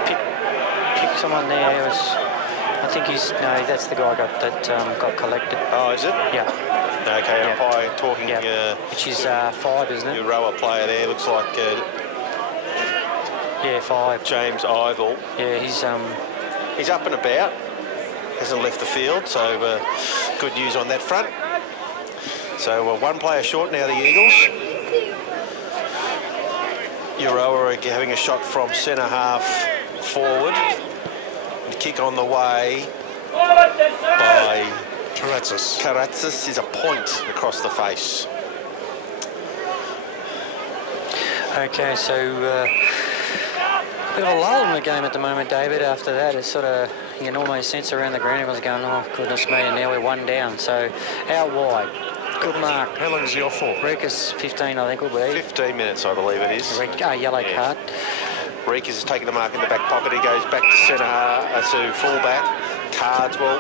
pick someone there. It was, I think that's the guy got collected. oh, is it? Yeah. Okay, Yeah. umpire talking. Yeah. Which is 5, isn't it? Euroa player there. Looks like Yeah, 5. James Ivell. Yeah, He's up and about. Hasn't left the field, so good news on that front. So one player short now, the Eagles. Euroa are having a shot from centre half forward. The kick on the way by Karatzis is a point across the face. Okay, so bit of a lull in the game at the moment, David. After that, it's sort of, you can almost sense around the ground everyone's going, oh goodness me, and now we're 1 down. So out wide, good mark. How long is he off for? Rekas 15, I think will be. 15 minutes, I believe it is. Yellow card. Rekas is taking the mark in the back pocket. He goes back to centre half, to full-back. Cardswell.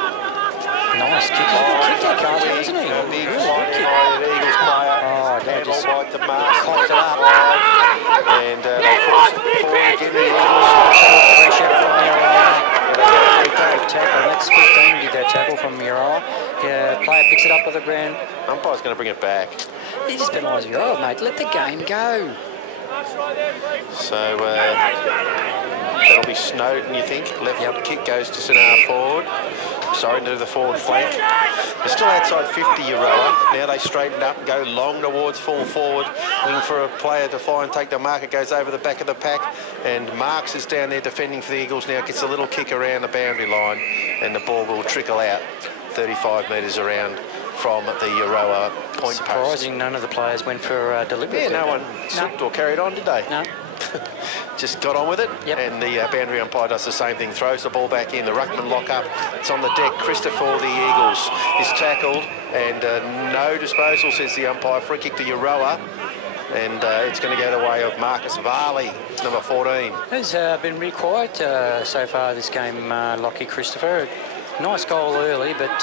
Nice kick. He's a good kick that Cardswell, isn't he? Big Really fly good kick. by the Eagles player. Oh, they Handball just by the mark. popped it up. And they force it forward again. The Eagles. Pressure from Euroa. Great tackle. That's 15. Did that tackle from Euroa. Yeah, player picks it up with the ground. Umpire's going to bring it back. He just penalised Euroa, mate. Let the game go. So that'll be Snowden, you think? Left kick goes to centre half forward. Sorry, to the forward flank. They're still outside 50, Euroa. Now they straighten up and go long towards full forward. Wing for a player to fly and take the mark. It goes over the back of the pack. And Marks is down there defending for the Eagles now. Gets a little kick around the boundary line. And the ball will trickle out 35 metres around from the Euroa point post. Surprising none of the players went for deliberate. Yeah, no one slipped or carried on, did they? No. Just got on with it. Yep. And the boundary umpire does the same thing, throws the ball back in. The ruckman lock up. It's on the deck. Christopher, the Eagles, is tackled. And no disposal, says the umpire. Free kick to Euroa. And it's going to go the way of Marcus Varley, number 14. Has been really quiet so far this game, Lockie Christopher. Nice goal early, but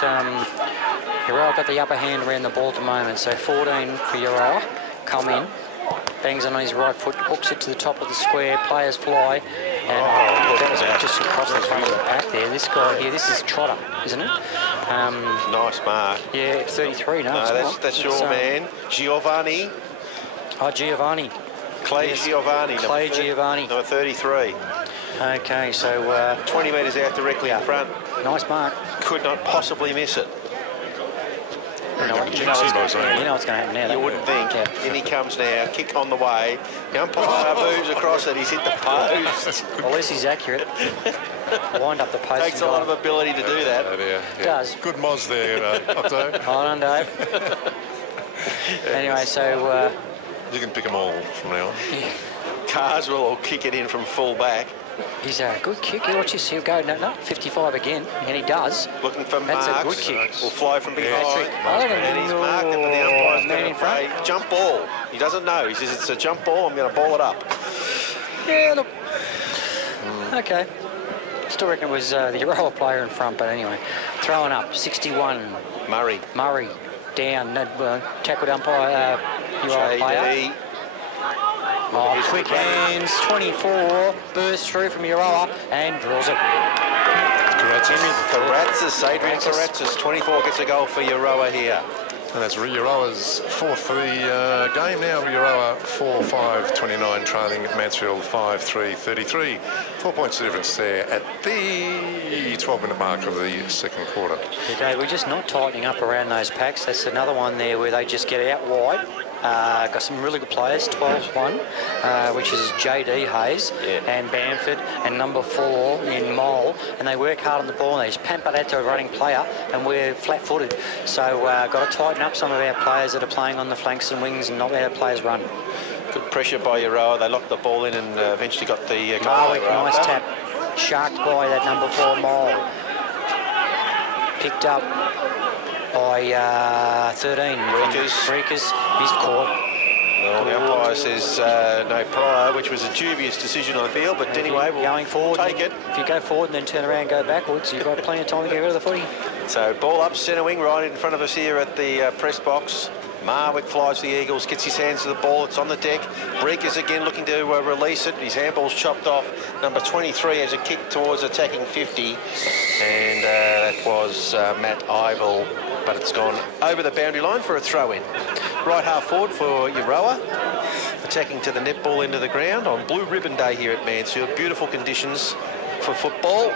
Euroa got the upper hand around the ball at the moment. So 14 for Euroa. Come in. Bangs on his right foot, hooks it to the top of the square, players fly, and that was just across the front of the pack there. This guy here, this is Trotter, isn't it? Nice mark. Yeah, 33, no, that's your man, Giovanni. Oh, Giovanni. Clay Giovanni. Clay Giovanni. Number 33. Okay, so 20 metres out directly in front. Nice mark. Could not possibly miss it. You know what's going to happen now. You wouldn't think. Yeah. In he comes now, kick on the way. The umpire moves across it, he's hit the post. Well, at least he's accurate. Wind up the post. Takes a lot of ability to do that. It does. Good moz there, Otto. Hold on, Dave. Anyway, so... you can pick them all from now on. Carswell will kick it in from full back. He's a good kick. Watch this. He'll go, no, 55 again, and he does. Looking for That's Marks. a good kick. Will fly from behind. Yeah. And he's marked it, but the umpire's Man going in to front. play jump ball. He doesn't know. He says it's a jump ball. I'm going to ball it up. Yeah, look. Okay. Still reckon it was the Euroa player in front, but anyway. Throwing up, 61. Murray. Down. Tackled umpire, Euroa player. JD. Oh, quick hands, 24, bursts through from Euroa and draws it. Karatzis, Adrian Karatzis, 24 gets a goal for Euroa here. And that's Euroa's fourth for the game now. Euroa 4-5-29, trailing Mansfield 5-3-33. 4 points difference there at the 12-minute mark of the second quarter. Yeah, Dave, we're just not tightening up around those packs. That's another one there where they just get out wide. Got some really good players, 12-1, which is JD Hayes and Bamford, and number 4 in Mole, and they work hard on the ball, and they just pamper that to a running player, and we're flat-footed. So got to tighten up some of our players that are playing on the flanks and wings and not let our players run. Good pressure by Euroa. They locked the ball in and eventually got the goal. Marwick, nice tap. sharked by that number 4 Mole. Picked up by 13. Breakers. He's caught. Well, the umpire says no prior, which was a dubious decision, I feel. But anyway, we'll going forward, take it. If you go forward and then turn around and go backwards, you've got plenty of time to get rid of the footy. So ball up, centre wing, right in front of us here at the press box. Marwick flies the Eagles, gets his hands to the ball. It's on the deck. Breakers again looking to release it. His handball's chopped off. Number 23 has a kick towards attacking 50. And that was Matt Ivel. But it's gone over the boundary line for a throw-in. Right half forward for Euroa. Attacking to the netball end of the ground on Blue Ribbon Day here at Mansfield. Beautiful conditions for football.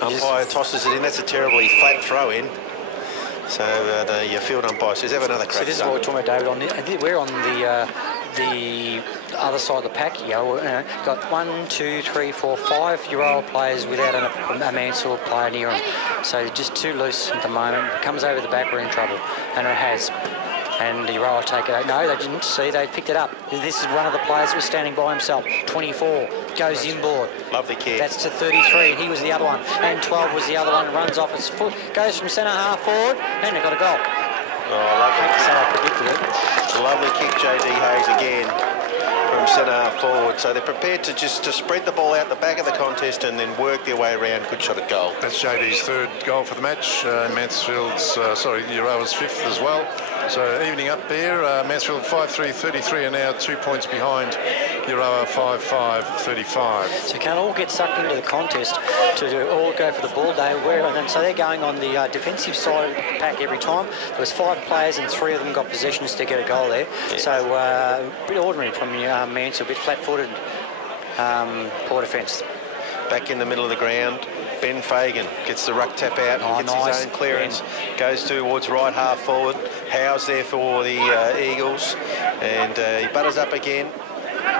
Umpire tosses it in. That's a terribly flat throw-in. So the field umpire says, have another crack. So this is what we're talking about, David. We're on the other side of the pack. Got 1, 2, 3, 4, 5 Euroa players without a Mansfield player near them. So just too loose at the moment. If it comes over the back, we're in trouble, and it has. And Euroa take it out. No, they didn't see. They picked it up. This is one of the players who was standing by himself. 24 goes inboard. Lovely kick. That's to 33. He was the other one, and 12 was the other one. Runs off its foot, goes from centre half forward, and they got a goal. Oh, lovely kick. So I predicted it. It's a lovely kick, JD Hayes again from centre half forward. So they're prepared to just spread the ball out the back of the contest and then work their way around. Good shot at goal. That's JD's 3rd goal for the match. Mansfield's, Euroa's 5th as well. So evening up there, Mansfield 5-3-33 are now 2 points behind Euroa 5-5-35. So can't all get sucked into the contest to all go for the ball day. So they're going on the defensive side of the pack every time. There was 5 players and 3 of them got possessions to get a goal there. Yeah. So a bit ordinary from Mansfield, a bit flat-footed, poor defence. Back in the middle of the ground. Ben Fagan gets the ruck tap out and gets his own clearance. Goes towards right half forward. Howe's there for the Eagles. And he butters up again.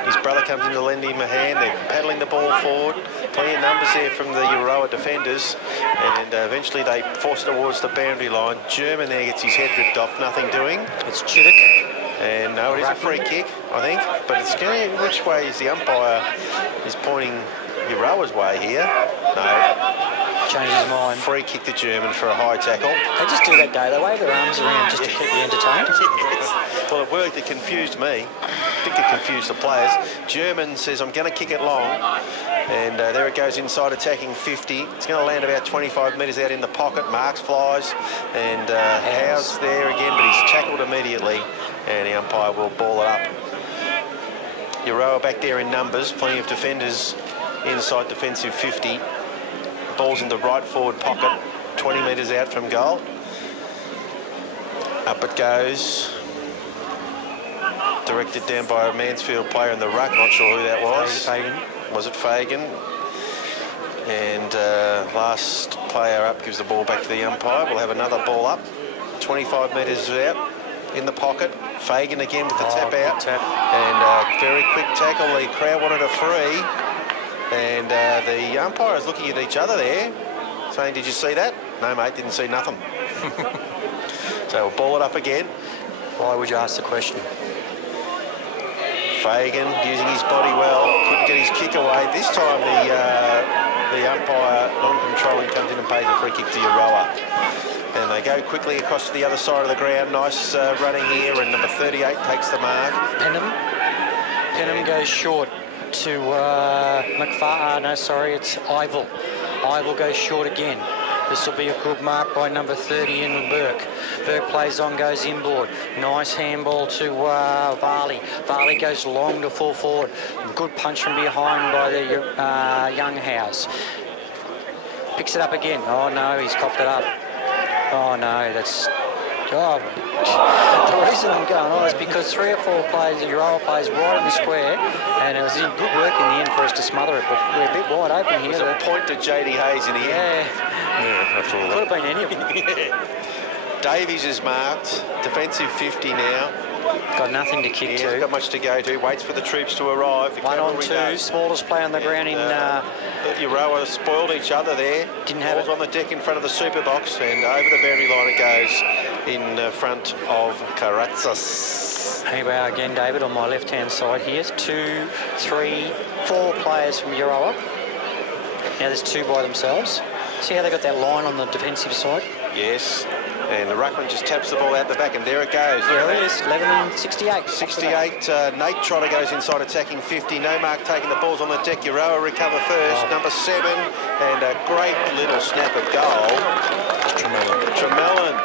His brother comes in to lend him a hand. They're paddling the ball forward. Plenty of numbers there from the Euroa defenders. And eventually they force it towards the boundary line. German there gets his head ripped off. Nothing doing. It's Chittick. And no, it is a free kick, I think. But it's going which way is the umpire is pointing Euroa's way here. No. Changed his mind. Free kick to German for a high tackle. They just do that day. They wave their arms around just to keep you entertained. Yes. Well, it worked. It confused me. I think it confused the players. German says, I'm going to kick it long. And there it goes inside attacking 50. It's going to land about 25 metres out in the pocket. Marks flies. And Howe's there again, but he's tackled immediately. And the umpire will ball it up. Euroa back there in numbers. Plenty of defenders inside defensive 50. Ball's in the right forward pocket, 20 metres out from goal. Up it goes. Directed down by a Mansfield player in the ruck. Not sure who that was. Fagan. Was it Fagan? And last player up gives the ball back to the umpire. We'll have another ball up. 25 metres out in the pocket. Fagan again with the tap out. And very quick tackle. The crowd wanted a free. And the umpire is looking at each other there, saying, did you see that? No, mate, didn't see nothing. So we'll ball it up again. Why would you ask the question? Fagan using his body well, couldn't get his kick away. This time the umpire, non-controlling, comes in and pays a free kick to Euroa. And they go quickly across to the other side of the ground. Nice running here, and number 38 takes the mark. Penham goes short to it's Ivel. Ivel goes short again. This will be a good mark by number 30 in Burke. Burke plays on, goes inboard. Nice handball to Varley. Varley goes long to full forward. Good punch from behind by the young House. Picks it up again. Oh no, he's coughed it up. Oh no, that's... Oh, the reason I'm going on is because 3 or 4 players, Euroa players right in the square, and it was good work in the end for us to smother it, but we're a bit wide open here. It was a point to JD Hayes in the end. Yeah, that's all. Could have been any of them. Davies is marked, defensive 50 now. Got nothing to kick to. Hasn't got much to go to, waits for the troops to arrive. The 1 on 2, smallest player on the ground in... But Euroa spoiled each other there. Didn't have Ball's on the deck in front of the super box, and over the boundary line it goes. in front of Karatsas. Here we are again, David, on my left-hand side here. 2, 3, 4 players from Euroa. Now there's 2 by themselves. See how they got that line on the defensive side? Yes. And the ruckman just taps the ball out the back, and there it goes. There it is, 11 and 68. 68, Nate Trotter goes inside attacking 50. No mark taking the balls on the deck. Euroa recover first. Number 7, and a great little snap of goal. Tremelin.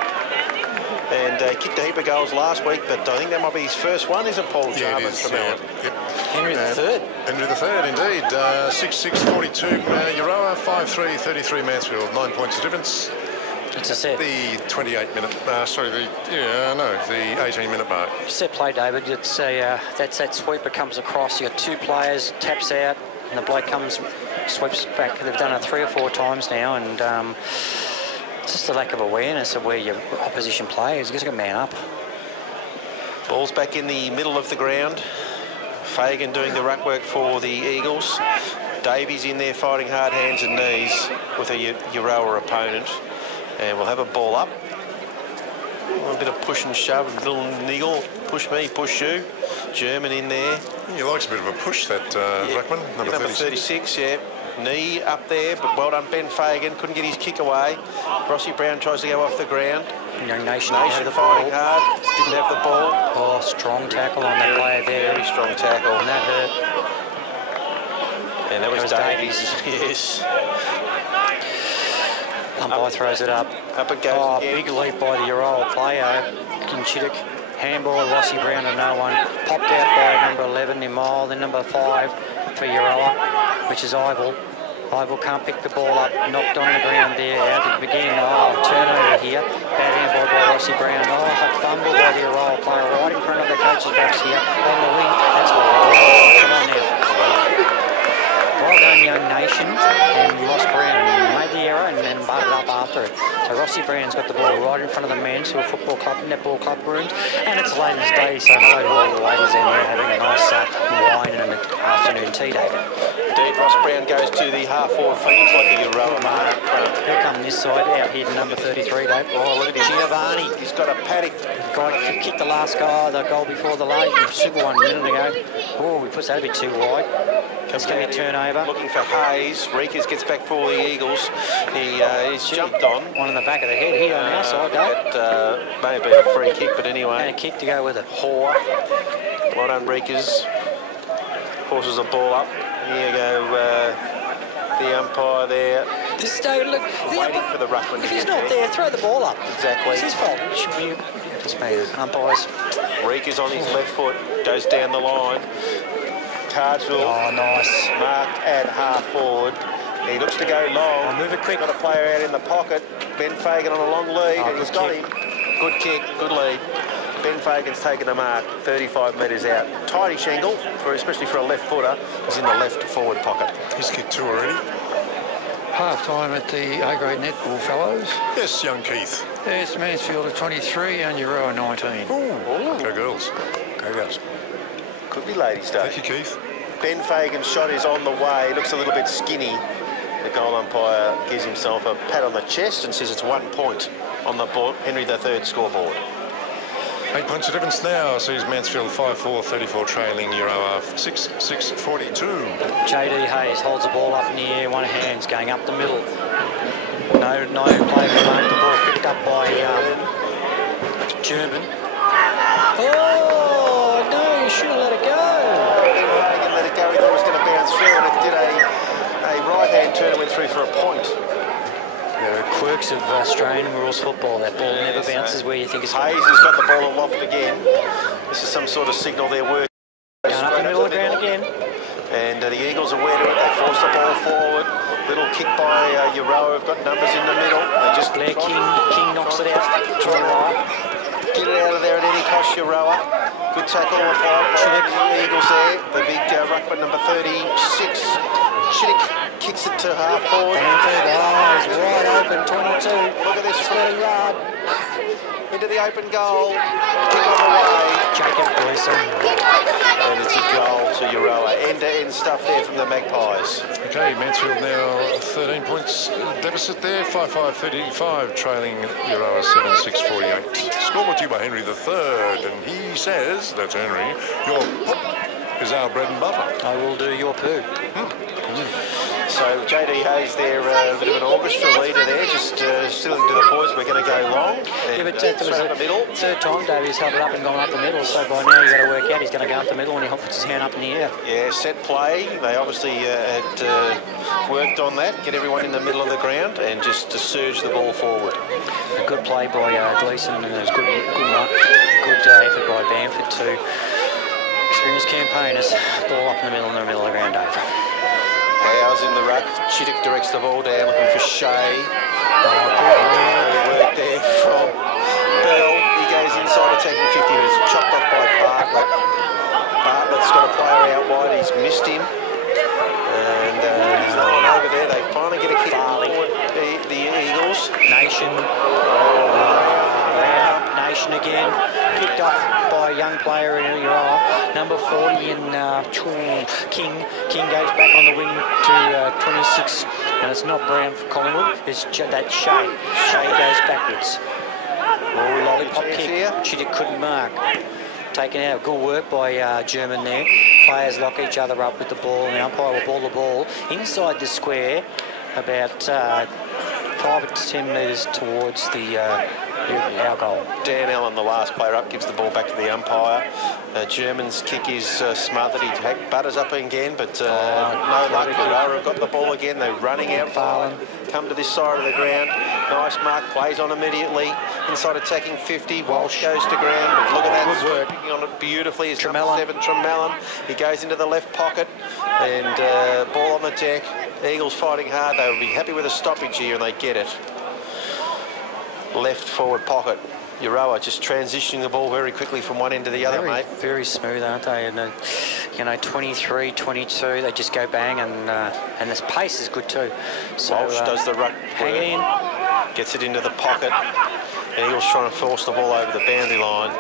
And kicked a heap of goals last week, but I think that might be his first one, is it, Paul? Yeah, it is. Yep. Henry the Third. Henry the Third, indeed. 6-6-42 Euroa, 5-3, 33 Mansfield. 9 points of difference. It's a set. The 28-minute, the 18-minute mark. Set play, David. It's that sweeper comes across. You got 2 players, taps out, and the bloke comes, sweeps back. They've done it 3 or 4 times now, and it's just a lack of awareness of where your opposition players. You just got to man up. Ball's back in the middle of the ground. Fagan doing the ruck work for the Eagles. Davies in there fighting hard hands and knees with a Euroa opponent. And we'll have a ball up. A bit of push and shove, a little niggle. Push me, push you. German in there. He likes a bit of a push, that ruckman. Number 36, yeah. Knee up there, but well done, Ben Fagan. Couldn't get his kick away. Rossi Brown tries to go off the ground. Nation fighting hard. Didn't have the ball. Oh, strong tackle on that player there. Very strong tackle. And that hurt. And that was Davies. Yes. Umpire throws it up. Up it goes again. Big leap by the Euroa player, Kinchiddick. Handball, Rossi Brown to no one. Popped out by number 11, Immoyle, then number 5 for Euroa, which is Ivel. Ivel can't pick the ball up, knocked on the ground there, out at the beginning. Turnover here. Bad handball by Rossi Brown. Fumble by the Euroa player right in front of the coach's box here on the wing. That's all. Come on now. Well done, Young Nation. And Ross Brown made the error and then butted up after it. So Rossi Brown's got the ball right in front of the Mansfield Football Club, netball club rooms, and it's Ladies' Day, so hello to all the ladies in there having a nice wine and an afternoon tea, David. Indeed, Ross Brown goes to the half-forward flank. It's like a Euroa mark. He'll come this side, out here to number 33, Dave. Oh, look at him. Giovanni. He's got a paddock. He kicked the last guy, the goal before the late, super one a minute ago. Oh, we pushed that a bit too wide. That's going to be a turnover. Looking for Hayes. Riekers gets back for the Eagles. He's jumped on. One in the back of the head here on our side, Dave. That may have been a free kick, but anyway. And a kick to go with it. Hoare. Well done, Riekers. Forces the ball up. Here you go, the umpire there. This David, look. Waiting for the ruckman. If he's not there, throw the ball up. Exactly. It's his fault. It should be just me, umpires. Riekers on his left foot. Goes down the line. Cardsville. Oh, nice. Marked at half forward. He looks to go long. Move it quick. Got a player out in the pocket. Ben Fagan on a long lead. Oh, and he's got him. Good kick, good lead. Ben Fagan's taken the mark, 35 metres out. Tidy shingle, especially for a left footer. He's in the left forward pocket. He's kicked 2 already. Half-time at the A-grade netball, fellows. Yes, young Keith. There's Mansfield at 23 and Euroa 19. Ooh. Go girls. Go girls. Could be Ladies' Day. Thank you, Keith. Ben Fagan's shot is on the way. Looks a little bit skinny. The goal umpire gives himself a pat on the chest and says it's 1 point on the board. Henry III scoreboard. 8 points of difference now. Sees Mansfield 5-4, 34 trailing Euroa 6-6-42. JD Hayes holds the ball up in the air, one hand's going up the middle. No play to mark the ball, picked up by German. Oh, no, you should have let it go. Ben Fagan let it go. He thought it was going to bounce through, and it did a right-hand turn and went through for a point. The quirks of Australian rules football. That ball never bounces where you think it's going. Hayes has got the ball aloft again. This is some sort of signal they're working. Going up the middle of the ground again. And the Eagles are aware of it. They force the ball forward. Little kick by Euroa. Have got numbers in the middle. They just Blair King knocks it out. Get it out of there at any cost, Euroa. Good tackle applied by the Eagles there. The big ruckman number 36. Chittick kicks it to half forward. Bamford, he's wide open, 22. Look at this Got a yard. into the open goal. Kick on the way. Jacob Gleeson. And it's a goal to Euroa. End-to-end end stuff there from the Magpies. Okay, Mansfield now 13 points deficit there, 5-5-35, trailing Euroa 7-6-48. Scoreboard due by Henry III, and he says, that's Henry, your pop is our bread and butter. I will do your poo. So JD Hayes there, a bit of an orchestra leader there, just signaling to the boys we're going to go long. Yeah, but that was the middle. Third time Davy's held it up and gone up the middle, so by now you've got to work out he's going to go up the middle when he puts his hand up in the air. Yeah, set play. They obviously had worked on that, get everyone in the middle of the ground and just to surge the ball forward. A good play by Gleeson, and it was good effort by Bamford too. Experienced campaigners, ball up in the middle of the ground, Dave. Bowers in the ruck. Chittick directs the ball down, looking for Shea. Good work there from Bell. He goes inside, attacking 50, but it's chopped off by Bartlett. Bartlett's got a player out wide. He's missed him. And he's not over there. They finally get a kick forward, the Eagles. Nation. Nation again. Picked off by a young player in Euroa. Number 40 in King. King goes back on the wing to 26. And it's not Brown for Collingwood. It's that Shea. Shea goes backwards. Oh, lollipop kick. Chittick couldn't mark. Taken out. Good work by German there. Players lock each other up with the ball, and the umpire will ball the ball inside the square, about 5 to 10 metres towards the our goal. Dan Allen, the last player up, gives the ball back to the umpire. German's kick is smart that he butters up again, but no luck. Euroa have got the ball again. They're running out far. Come to this side of the ground. Nice mark, plays on immediately. Inside attacking 50. Walsh goes to ground, but look at that. Good work. Picking on it beautifully is Tremellon. number 7, Tremellon. He goes into the left pocket and ball on the deck. Eagles fighting hard. They would be happy with a stoppage here, and they get it. Left forward pocket. Euroa just transitioning the ball very quickly from one end to the other, mate. Very smooth, aren't they? And you know, 23, 22, they just go bang, and this pace is good too. So Walsh does the ruck. Hang it in. Gets it into the pocket. Eagles trying to force the ball over the boundary line.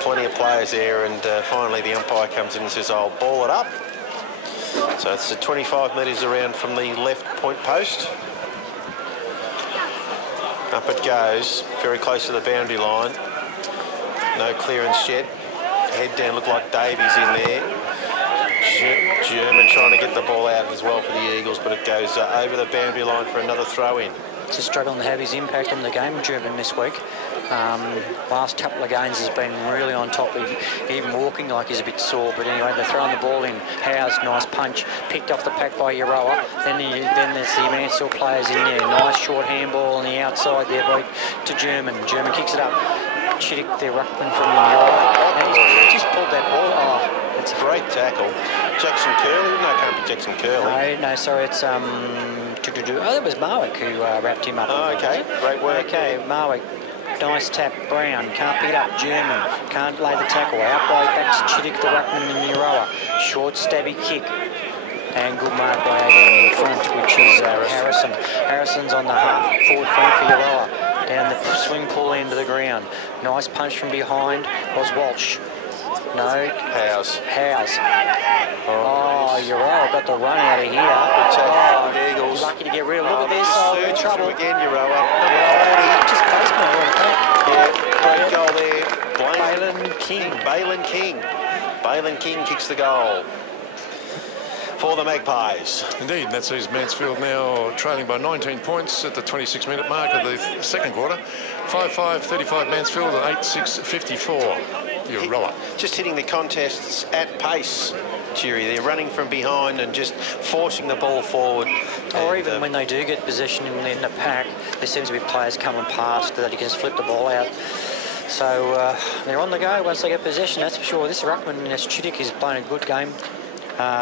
Plenty of players there, and finally the umpire comes in and says, I'll ball it up. So it's 25 metres around from the left point post. Up it goes, very close to the boundary line. No clearance yet. Head down, look like Davies in there. German trying to get the ball out as well for the Eagles, but it goes over the boundary line for another throw-in. Just struggling to have his impact on the game, German, this week. Last couple of games has been really on top. Even walking like he's a bit sore, but anyway, they're throwing the ball in. Howes, nice punch, picked off the pack by Euroa. Then there's the Mansfield players in there. Nice short handball on the outside there to German. German kicks it up. Chittick, their ruckman from Euroa. And he's just pulled that ball. Oh, it's a great tackle. Jackson Curley? No, it can't be Jackson Curley. No, sorry, it's oh, that was Marwick who wrapped him up. Oh, okay, great work. Okay, Marwick. Nice tap, Brown, can't pick it up, German, can't lay the tackle, out by back to Chittick, the ruckman in Euroa, short stabby kick, and good mark by again in front, which is Harrison. Harrison's on the forward front for Euroa, down the swing pull end of the ground, nice punch from behind, was Walsh. No. Howes. Oh, Euroa got the run out of here. Good tackle for the Eagles. Lucky to get rid of. Look at this. Surge trouble again, Euroa. Just Great goal there. Balin King kicks the goal for the Magpies. Indeed, and that sees Mansfield now trailing by 19 points at the 26-minute mark of the second quarter. 5-5-35 Mansfield and 8-6-54 Euroa. Just hitting the contests at pace, Cheery. They're running from behind and just forcing the ball forward. Or even when they do get possession in the pack, there seems to be players coming past that you can just flip the ball out. So they're on the go once they get possession, that's for sure. This ruckman, Chittick, is playing a good game.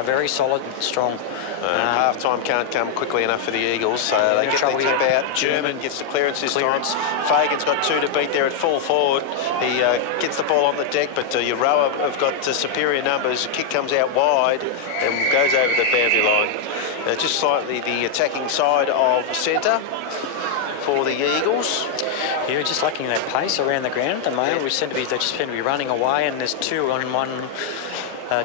Very solid and strong. Half-time can't come quickly enough for the Eagles, so they get their tip out. German gets the clearance this time. Fagan's got 2 to beat there at full forward. He gets the ball on the deck, but Euroa have got superior numbers. The kick comes out wide and goes over the boundary line. Just slightly the attacking side of centre for the Eagles. Yeah, we're just lacking that pace around the ground at the moment. They just seem to be running away, and there's 2 on one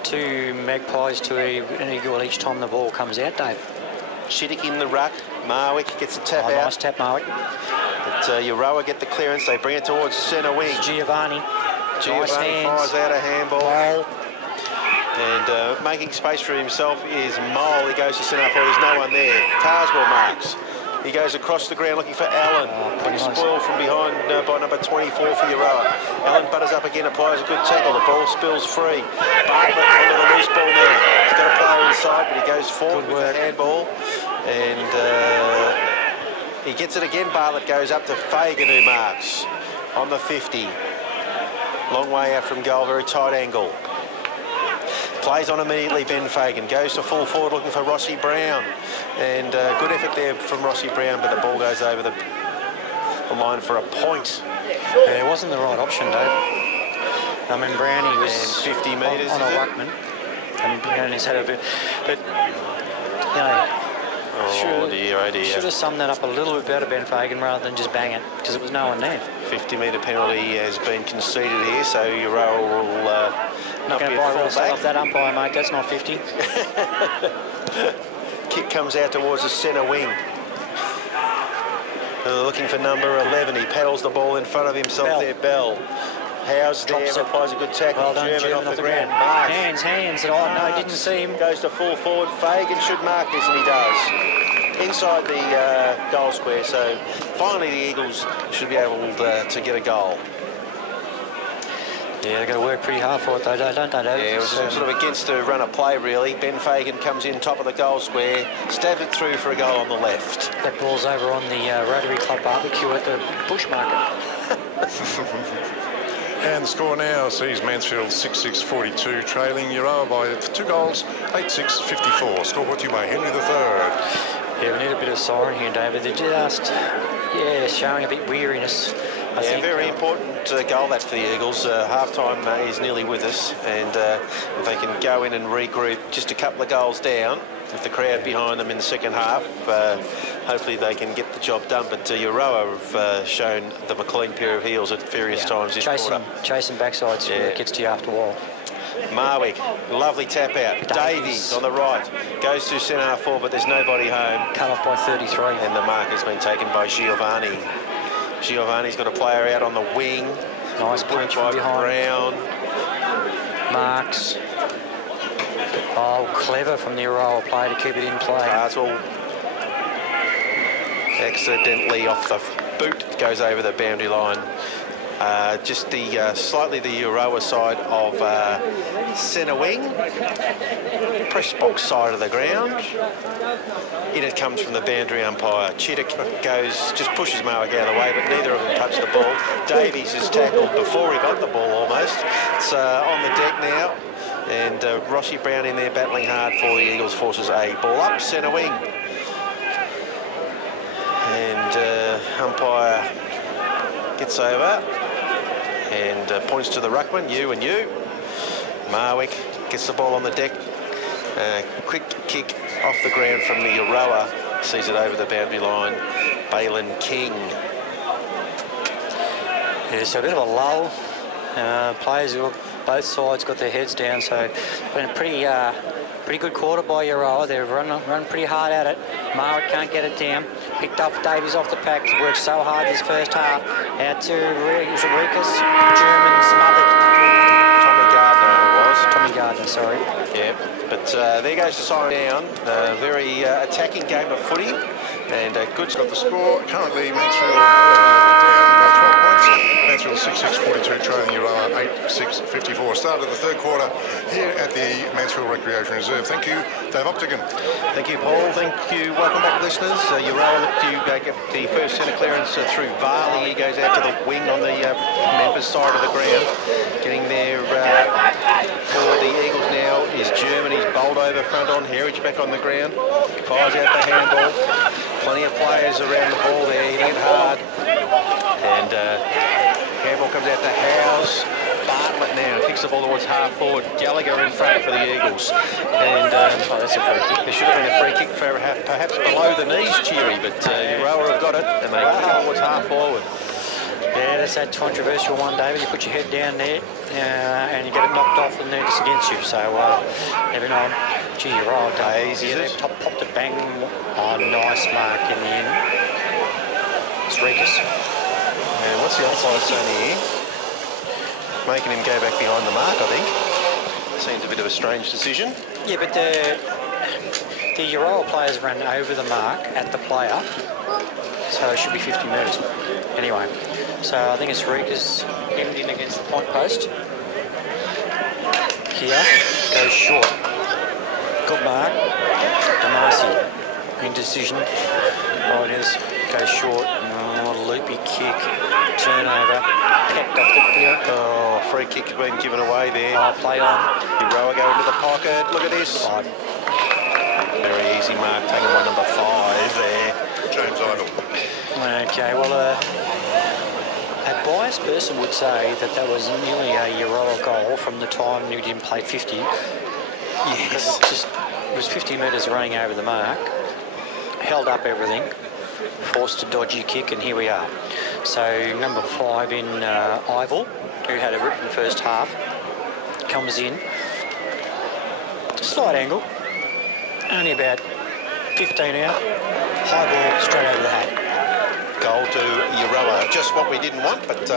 2 Magpies to an eagle each time the ball comes out, Dave. Chittick in the ruck. Marwick gets the tap out. Nice tap, Marwick. But Euroa get the clearance. They bring it towards centre wing. Giovanni. Giovanni nice fires out a handball. Mole. And making space for himself is Mole. He goes to centre forward. There's no one there. Carswell marks. He goes across the ground looking for Allen. Pretty spoiled from behind by number 24 for Euroa. Allen butters up again, applies a good tackle. The ball spills free. Bartlett onto the loose ball now. He's got a player inside, but he goes forward with the handball. And he gets it again. Bartlett goes up to Fagan, who marks on the 50. Long way out from goal, very tight angle. Plays on immediately, Ben Fagan. Goes to full forward looking for Rossi Brown. And good effort there from Rossi Brown, but the ball goes over the line for a point. Yeah, it wasn't the right option, Dave. I mean, Brownie was 50 metres, on a ruckman. And he's had a bit... But, you know... Oh dear. Should have summed that up a little bit better, Ben Fagan, rather than just bang it, because it was no one there. 50-metre penalty has been conceded here, so Euroa will not going to buy well off that umpire, mate. That's not 50. Kick comes out towards the centre wing. Looking for number 11. He paddles the ball in front of himself there, Bell. Howes there, applies a good tackle. Well done, German off the ground. Hands. Oh, no, didn't see him. Goes to full forward. Fagan should mark this, and he does. Inside the goal square, so finally the Eagles should be able to get a goal. Yeah, they've got to work pretty hard for it, though, don't they? Yeah, it was sort of against the run of play, really. Ben Fagan comes in top of the goal square, stabs it through for a goal on the left. That ball's over on the Rotary Club barbecue at the Bush Market. And the score now sees Mansfield 6-6-42, trailing Euroa by 2 goals, 8-6-54. Score brought to you by Henry III. Yeah, we need a bit of siren here, David. They're just, showing a bit weariness. I think, very important goal that for the Eagles. Half-time is nearly with us, and if they can go in and regroup just a couple of goals down, with the crowd behind them in the second half, hopefully they can get the job done. But Euroa have shown the McLean pair of heels at various times this quarter. Chasing backsides where it gets to you after a while. Marwick, lovely tap out. Davies on the right, goes to centre half forward, but there's nobody home. Cut off by 33. And the mark has been taken by Giovanni. Giovanni's got a player out on the wing. Nice punch from behind. Brown. Marks. Oh, clever from the Euroa player to keep it in play. Carswell accidentally off the boot, goes over the boundary line. Just the slightly the Euroa side of centre wing, press box side of the ground. In it comes from the boundary umpire. Chittick just pushes Marwick out of the way, but neither of them touch the ball. Davies is tackled before he got the ball almost. It's on the deck now, and Rossi Brown in there battling hard for the Eagles, forces a ball up centre wing. And umpire gets over and points to the ruckman, you and you. Marwick gets the ball on the deck. Quick kick off the ground from the Euroa. Sees it over the boundary line. Balin King. Yeah, so a bit of a lull. Players, both sides got their heads down, so it's been a pretty good quarter by Euroa. They've run pretty hard at it. Marwick can't get it down. Picked up Davies off the pack. He worked so hard this first half. Out to Rikas. German smothered. Tommy Gardner, sorry. Yeah, but there goes the sign down. Very attacking game of footy. And good. Got the score. Currently Mansfield down by 12 points. Mansfield 6-6-42, trailing Euroa 8-6-54. Start of the third quarter here at the Mansfield Recreation Reserve. Thank you, Dave Optigan. Thank you, Paul. Thank you. Welcome back, listeners. Euroa look to get the first centre clearance through Varley. He goes out to the wing on the members' side of the ground. Getting there for the Eagles now is German. He's bowled over front on. Heritage back on the ground. Fires out the handball. Plenty of players around the ball there. He went hard. And handball comes out to Howes. Bartlett now kicks the ball towards half forward. Gallagher in front for the Eagles. And that's a free kick. There should have been a free kick for perhaps below the knees, Cheery, but Euroa have got it, and they kick it towards half forward. Yeah, that's that controversial one, David. You put your head down there and you get it knocked off and then it's against you. So every night, gee, you're right, Dave. Yeah, popped it bang. Oh, nice mark in the end. It's Rikus. And what's the offside saying here? Making him go back behind the mark, I think. Seems a bit of a strange decision. Yeah, but the Euroa players ran over the mark at the player, so it should be 50 metres. Anyway, so I think it's Rikus hemmed in against the point post. Here, goes short. Good mark. Damasi, indecision. Oh, it is. Goes short. Oh, loopy kick. Turnover. Kept off the pier. Oh, free kick being given away there. Oh, play on. Euroa go into the pocket. Look at this. Oh. Very easy mark, taking one number 5 there. James Idle. Okay, well, a biased person would say that that was nearly a Euroa goal from the time you didn't play 50. Yes. It was 50 metres running over the mark, held up everything, forced a dodgy kick, and here we are. So number 5 in Ival, who had a ripping first half, comes in. Slight angle, only about 15 out, high ball straight over the head. Goal to Euroa. Just what we didn't want, but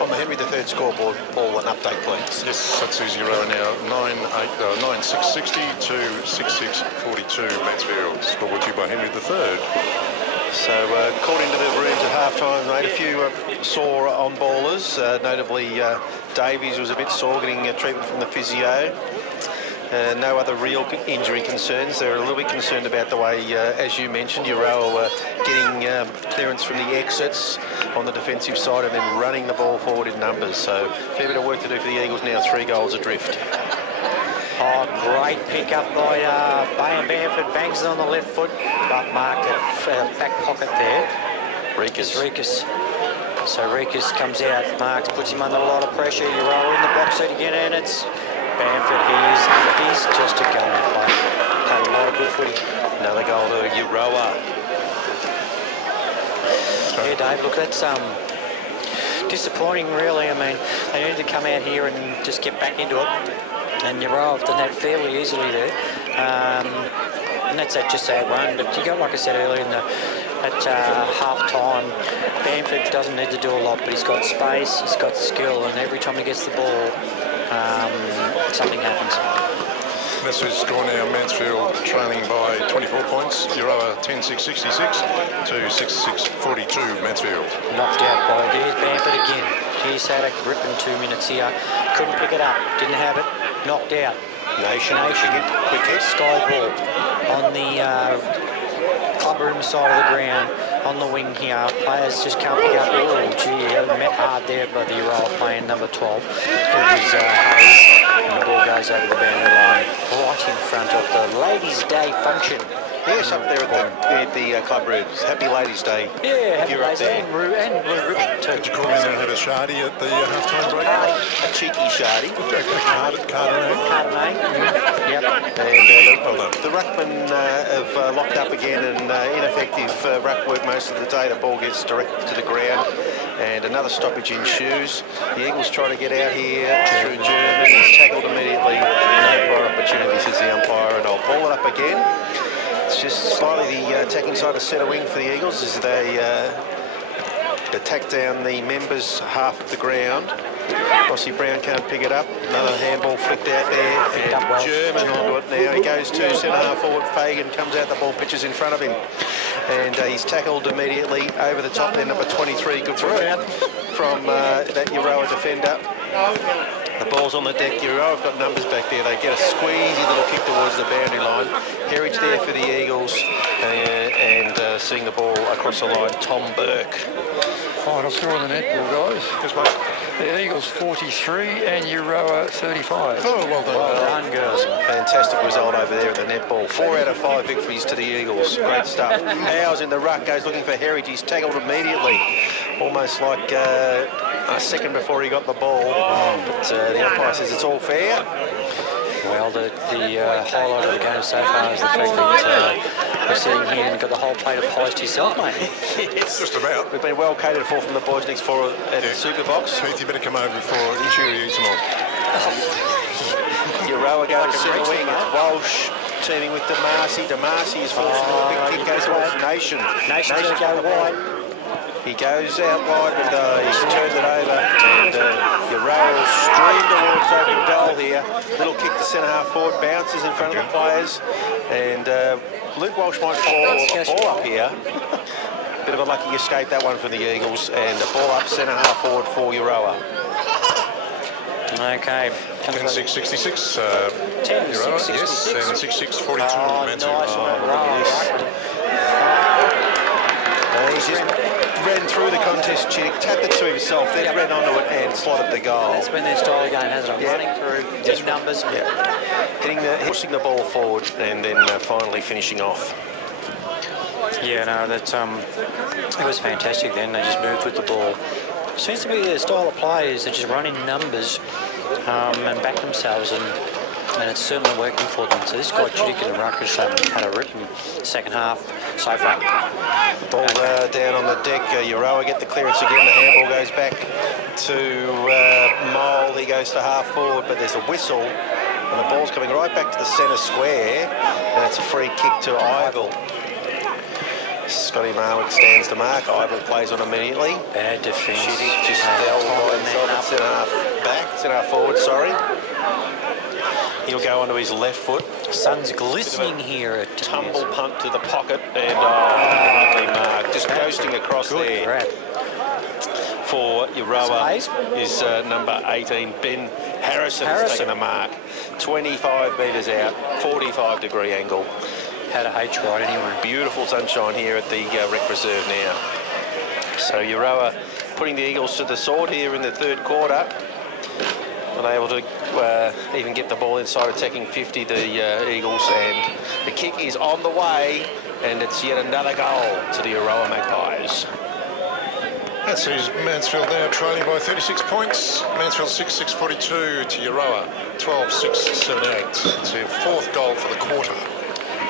on the Henry III scoreboard, Paul, an update, please. Yes, that sees Euroa now 9-6-60 to 6-6-42 Mansfield. Scoreboard to you by Henry III. So, according to the rooms at half-time, made a few sore on-ballers. Notably, Davies was a bit sore, getting treatment from the physio. No other real injury concerns. They're a little bit concerned about the way, as you mentioned, Euroa were getting clearance from the exits on the defensive side and then running the ball forward in numbers. So, a fair bit of work to do for the Eagles now, 3 goals adrift. Oh, great pick up by Bamford, bangs it on the left foot, but marked at back pocket there. Rikus. So Rikus comes out, marks, puts him under a lot of pressure. Euroa in the box seat again, and it's Bamford. He's just a gun player. Played a lot of good footy. Another goal to Euroa. Yeah, Dave, look, that's disappointing, really. I mean, they need to come out here and just get back into it. And Euroa have done that fairly easily there. And that's just that one. But you got, like I said earlier, at half-time, Bamford doesn't need to do a lot, but he's got space, he's got skill, and every time he gets the ball, something happens. That's his score now. Mansfield trailing by 24 points. Euroa 10-6-66 to 6-6-42 Mansfield. Knocked out by, there's Bamford again. He's had a gripping 2 minutes here. Couldn't pick it up, didn't have it, knocked out. Nation, quick hit, sky ball on the club room side of the ground, on the wing here. Players just can't pick up. Oh, gee, met hard there by the Euroa playing number 12. It was Hayes, and the ball goes over the boundary line, right in front of the Ladies' Day function. Yes, up there at the club rooms. Happy Ladies' Day. Yeah, happy Ladies' Day and Blue Ribbon too. Did you call in there and have a shardy at the half-time break? A cheeky shardy. Cardinet. Yep. And the ruckmen have locked up again and ineffective ruck work most of the day. The ball gets directed to the ground and another stoppage in shoes. The Eagles try to get out here through German. He's tackled immediately. No prior opportunity, says the umpire, and I'll ball it up again. It's just slightly the attacking side of centre wing for the Eagles as they attack down the members' half of the ground. Rossi Brown can't pick it up. Another handball flicked out there, and German onto it now. He goes to centre half forward. Fagan comes out, the ball pitches in front of him, and he's tackled immediately over the top there. Number 23, good throw from that Euroa defender. The ball's on the deck. Euroa have got numbers back there. They get a squeezy little kick towards the boundary line. Heritage there for the Eagles, and seeing the ball across the line, Tom Burke. Final score on the netball, guys. Yes, mate. The Eagles 43 and Euroa 35. Oh, well done. Well done, girls. Fantastic result over there in the netball. 4 out of 5 victories to the Eagles. Great stuff. Howes in the ruck, goes looking for Heritage. He's tackled immediately. Almost like a second before he got the ball. But the umpire says it's all fair. Well, the highlight of the game so far is the fact that we're sitting here and got the whole plate of pies to yourself, mate. Yes. Just about. We've been well catered for from the boys next door at the super box. Smith, you better come over before Interior eats them all. Euroa going to centre wing. It's Walsh teaming with Damasi. Damasi is forced to a big kick, goes towards Nation. Nation's going to go wide. He goes out wide, but he's turned it over, and Euroa streamed towards open goal here. Little kick to centre half forward, bounces in front of the players, and Luke Walsh might fall a ball up here. Bit of a lucky escape that one for the Eagles, and a ball up centre half forward for Euroa. Okay. 10-6-66. 10-6-66. Yes, and 6-6-42. Nice one. He just ran through the contest, Chick, tapped it to himself, then ran onto it and slotted the goal. That's been their style of game, hasn't it? Running through big numbers. Yeah. Pushing the ball forward and then finally finishing off. Yeah, no, that it was fantastic then. They just moved with the ball. Seems to be their style of play is they just run in numbers and back themselves, and it's certainly working for them. So this guy, Chick and the Ruckers, had a ripping second half so far. Ball down on the deck. Euroa get the clearance again. The handball goes back to Mole. He goes to half forward, but there's a whistle, and the ball's coming right back to the centre square, and it's a free kick to Ivell. Scotty Marwick stands to mark. Ivell plays on immediately. Bad defence. Shitty just fell right inside centre half back, centre half forward, sorry. He'll go onto his left foot. Sun's glistening here at Tumble punt to the pocket, and lovely mark. Just coasting across there. Crap. For Euroa is number 18, Ben Harrison. Taking the mark. 25 metres out, 45-degree angle. Had a H right anyway. Beautiful sunshine here at the rec reserve now. So Euroa putting the Eagles to the sword here in the third quarter. Unable to even get the ball inside attacking 50, the Eagles, and the kick is on the way, and it's yet another goal to the Euroa Magpies. That sees Mansfield now trailing by 36 points. Mansfield 6-6-42 to Euroa 12-6-78. It's their fourth goal for the quarter.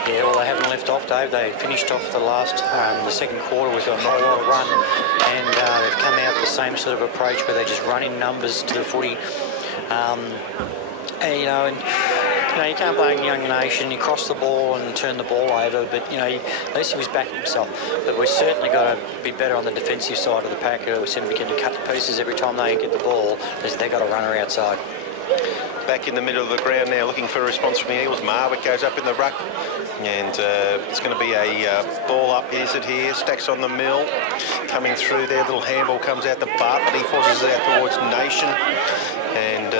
Yeah, well, they haven't left off, Dave. They finished off the second quarter with a mile run, and they've come out the same sort of approach where they just run in numbers to the footy. And you can't blame Young Nation. He crossed the ball and turned the ball over, but at least he was backing himself. But we've certainly got to be better on the defensive side of the pack. We seem to be getting cut to pieces every time they get the ball, because they've got a runner outside. Back in the middle of the ground now, looking for a response from the Eagles. Marwick goes up in the ruck, and it's going to be a ball up. Is it here? Stacks on the mill, coming through there. Little handball comes out the butt, and he forces it out towards Nation, and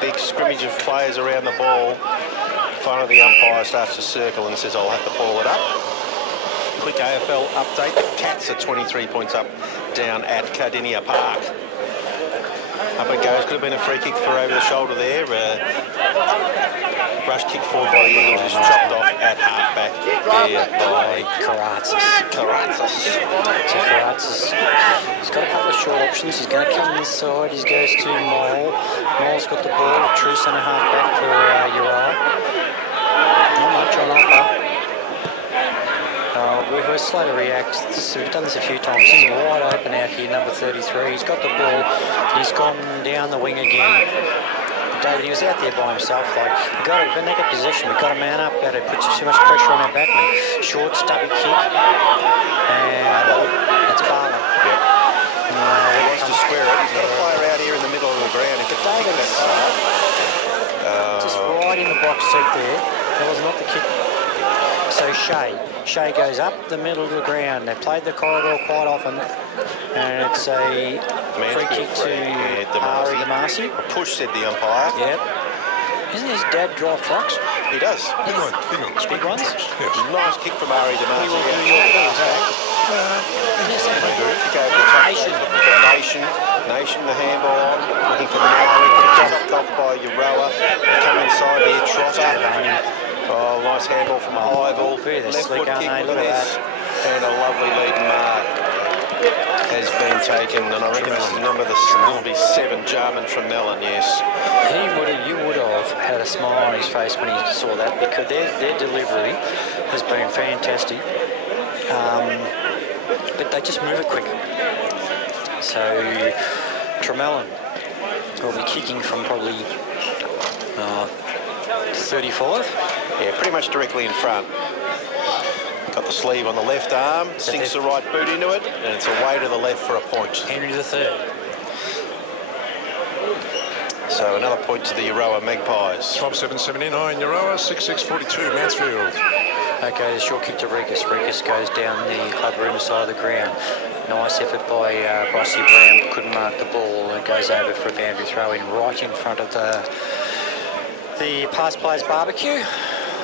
big scrimmage of players around the ball. Finally, the umpire starts to circle and says, "I'll have to ball it up." Quick AFL update: the Cats are 23 points up down at Cardinia Park. Up it goes. Could have been a free kick for over the shoulder there. Rush kick forward by the Eagles is chopped off at half-back there by Karatzis. Karatzis. So Karatzis, he's got a couple of short options. He's going to come inside. He goes to Mole. Mole's got the ball. A true centre half-back for Euroa. Not much on offer. We're slow to react. We've done this a few times. He's wide open out here, number 33. He's got the ball. He's gone down the wing again. David, he was out there by himself. When they get possession, we've got to man up. We've got to put too much pressure on our backman. Short, stubby kick. And it's Barlow. Yep. He wants to square it. He's got a player out here in the middle of the ground. If David's just right in the box seat there. That was not the kick. So Shea goes up the middle of the ground. They played the corridor quite often, and it's a free kick to Ari Damasi. A push, said the umpire. Yep. Isn't his dad drive trucks? He does. Big ones. Big ones? Yes. Nice kick from Ari Damasi. He will do your things, Kick over the top. Nation, the handball on. Looking for Marwick. Chopped off by Euroa. They come inside here. Trotter. Oh, nice handball from Ivell. Left Left foot kick kick with this. And a lovely lead mark. has been taken, and I reckon this is will be 7, Jarman from Mellon, yes. You would have had a smile on his face when he saw that, because their delivery has been fantastic. But they just move it quick. So Tremellon will be kicking from probably 35. Yeah, pretty much directly in front. Got the sleeve on the left arm, sinks the right boot into it, and it's away to the left for a point. Henry the third. So another point to the Euroa Magpies. 12.779 Euroa, 6.642 Mansfield. Okay, the short kick to Rikus. Rikus goes down the club room side of the ground. Nice effort by Rossi Brown. Couldn't mark the ball, and goes over for a boundary throw in right in front of the Past Players Barbecue.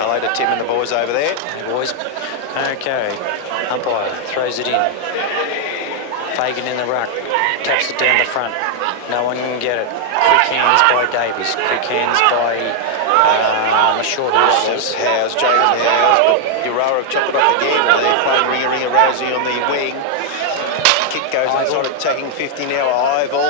Hello to Tim and the boys over there. Hey boys. Okay, umpire throws it in. Fagan in the ruck, taps it down the front. No one can get it. Quick hands by Davies. Quick hands by the short horses. Howes, James Howes, but Euroa have chopped it off again. They're playing Ringa Rosie on the wing. Kick goes inside, attacking 50 now. Ival.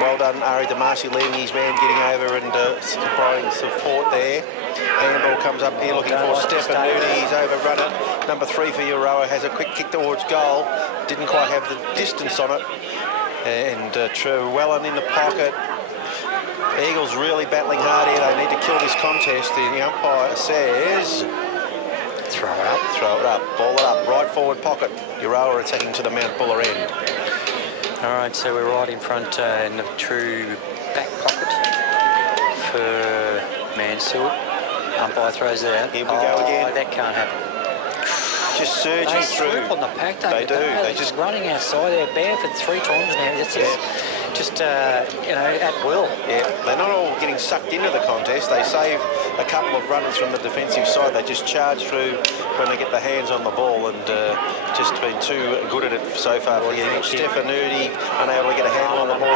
Well done, Ari Damasi, leaving his man, getting over and providing support there. Handball comes up here looking for Stefan Nudi. He's overrun it. Number 3 for Euroa has a quick kick towards goal. Didn't quite have the distance on it. And Trewellen in the pocket. Eagles really battling hard here. They need to kill this contest. The umpire says, throw it up. Throw it up. Ball it up. Right forward pocket. Euroa attacking to the Mount Buller end. All right, so we're right in front in the true back pocket for Mansfield. Umpire throws it out. Here we go again. That can't happen. Just surging through. They swoop on the pack, they do. They're just running outside there. Bamford 3 times now. It's just you know, at will. Yeah, they're not all getting sucked into the contest. They save a couple of runners from the defensive side. They just charge through when they get the hands on the ball, and just been too good at it so far for the Eagles. Stefanudi unable to get a handle on the ball.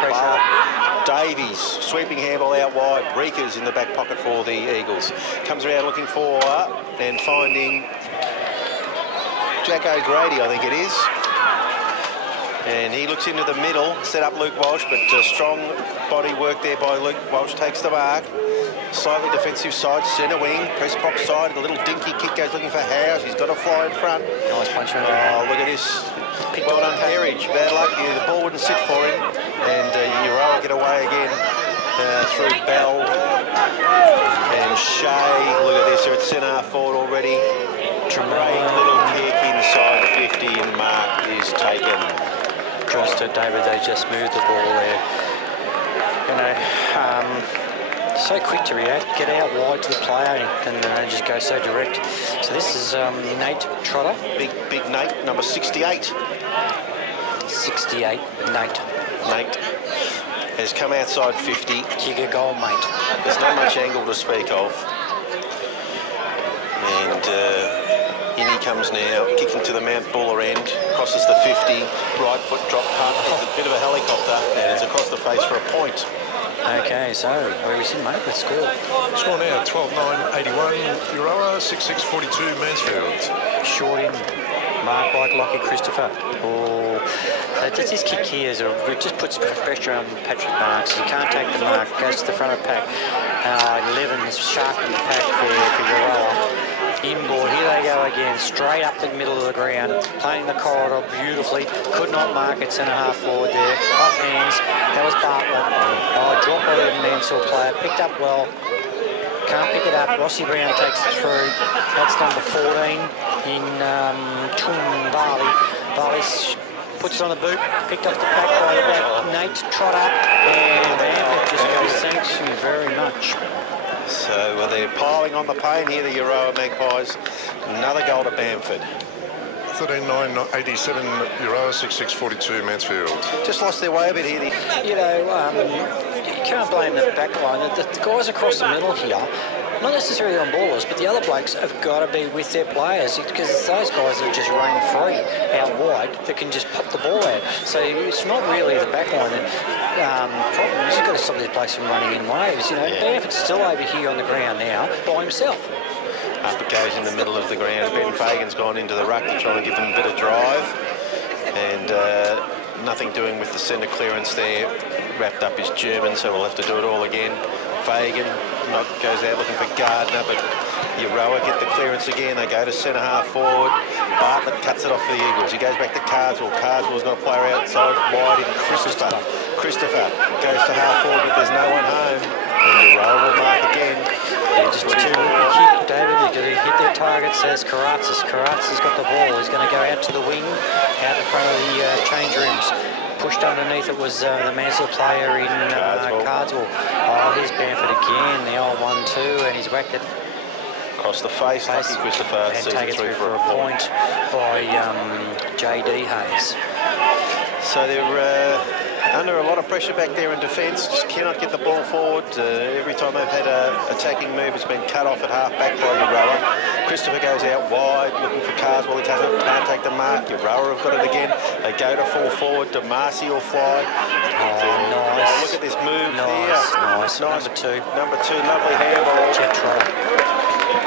Davies sweeping handball out wide. Breakers in the back pocket for the Eagles. Comes around looking for and finding Jack O'Grady, I think it is. And he looks into the middle, set up Luke Walsh, but strong body work there by Luke Walsh. Takes the mark. Slightly defensive side, centre wing, press box side. A little dinky kick goes looking for Howes. He's got to fly in front. Nice punch. Oh, look at this. Well done, Perridge. Bad luck. The ball wouldn't sit for him. And Euroa get away again through Bell and Shea. Look at this. They're at centre forward already. Great little kick inside 50, and mark is taken. Cross to David, they just moved the ball there. You know, so quick to react, get out wide to the player, and just go so direct. So this is Nate Trotter. Big Nate, number 68. 68, Nate. Nate has come outside 50. Kick a goal, mate. There's not much angle to speak of. And in he comes now, kicking to the Mount Buller end, crosses the 50, right foot drop punt, it's a bit of a helicopter, and it's across the face for a point. Okay, so where are we sitting, mate? Let's score. Score now, 12.981 Euroa, 6.642 Mansfield. Short in, mark by Lockie Christopher. Oh, this kick here it just puts pressure on Patrick Marks. He can't take the mark, goes to the front of the pack. 11 is sharp in the pack there for Euroa. Inboard, here they go again, straight up the middle of the ground, playing the corridor beautifully, could not mark it centre half forward there, off hands, that was Bartlett, drop by the Mansfield player, picked up well, can't pick it up, Rossi Brown takes it through, that's number 14 in Varley. Varley puts it on the boot, picked off the pack by the back, Nate Trotter, and Bamford just goes, thanks you very much. So they're piling on the pain here, the Euroa Magpies. Another goal to Bamford. 13.987 Euroa, 6.642 Mansfield. Just lost their way a bit here. You know, you can't blame the back line. The guys across the middle here, not necessarily on ballers, but the other blokes have got to be with their players, because it's those guys that just running free out wide that can just pop the ball out. So it's not really the back line that problem. He's got to stop these blokes from running in waves. You know, Bamford's still over here on the ground now by himself. Up it goes in the middle of the ground. Ben Fagan's gone into the ruck to try and give them a bit of drive. and nothing doing with the centre clearance there. Wrapped up his German, so we'll have to do it all again. Fagan goes out looking for Gardner, but Euroa get the clearance again. They go to centre half forward. Bartlett cuts it off for the Eagles. He goes back to Carswell. Carswell's got a player outside wide in Christopher. Christopher goes to half forward, but there's no one home. And Euroa will mark again. Just a two-rookie kick, David. They're going to hit their target, says Karatzis. Karatzis got the ball. He's going to go out to the wing, out in front of the change rooms. Pushed underneath it was the Mansfield player in Carswell. Oh, here's Bamford again, the old 1-2, and he's whacked it across the face. Lucky Christopher. And take it through for a point by J.D. Hayes. So they're under a lot of pressure back there in defence. Just cannot get the ball forward. Every time they've had an attacking move, it's been cut off at half-back by Euroa. Christopher goes out wide, looking for Carswell. He can't take the mark. Euroa have got it again. They go to full forward. DeMarcy will fly. Nice. Look at this move Nice. Number two. Number two, lovely handball. Jeff Trotter.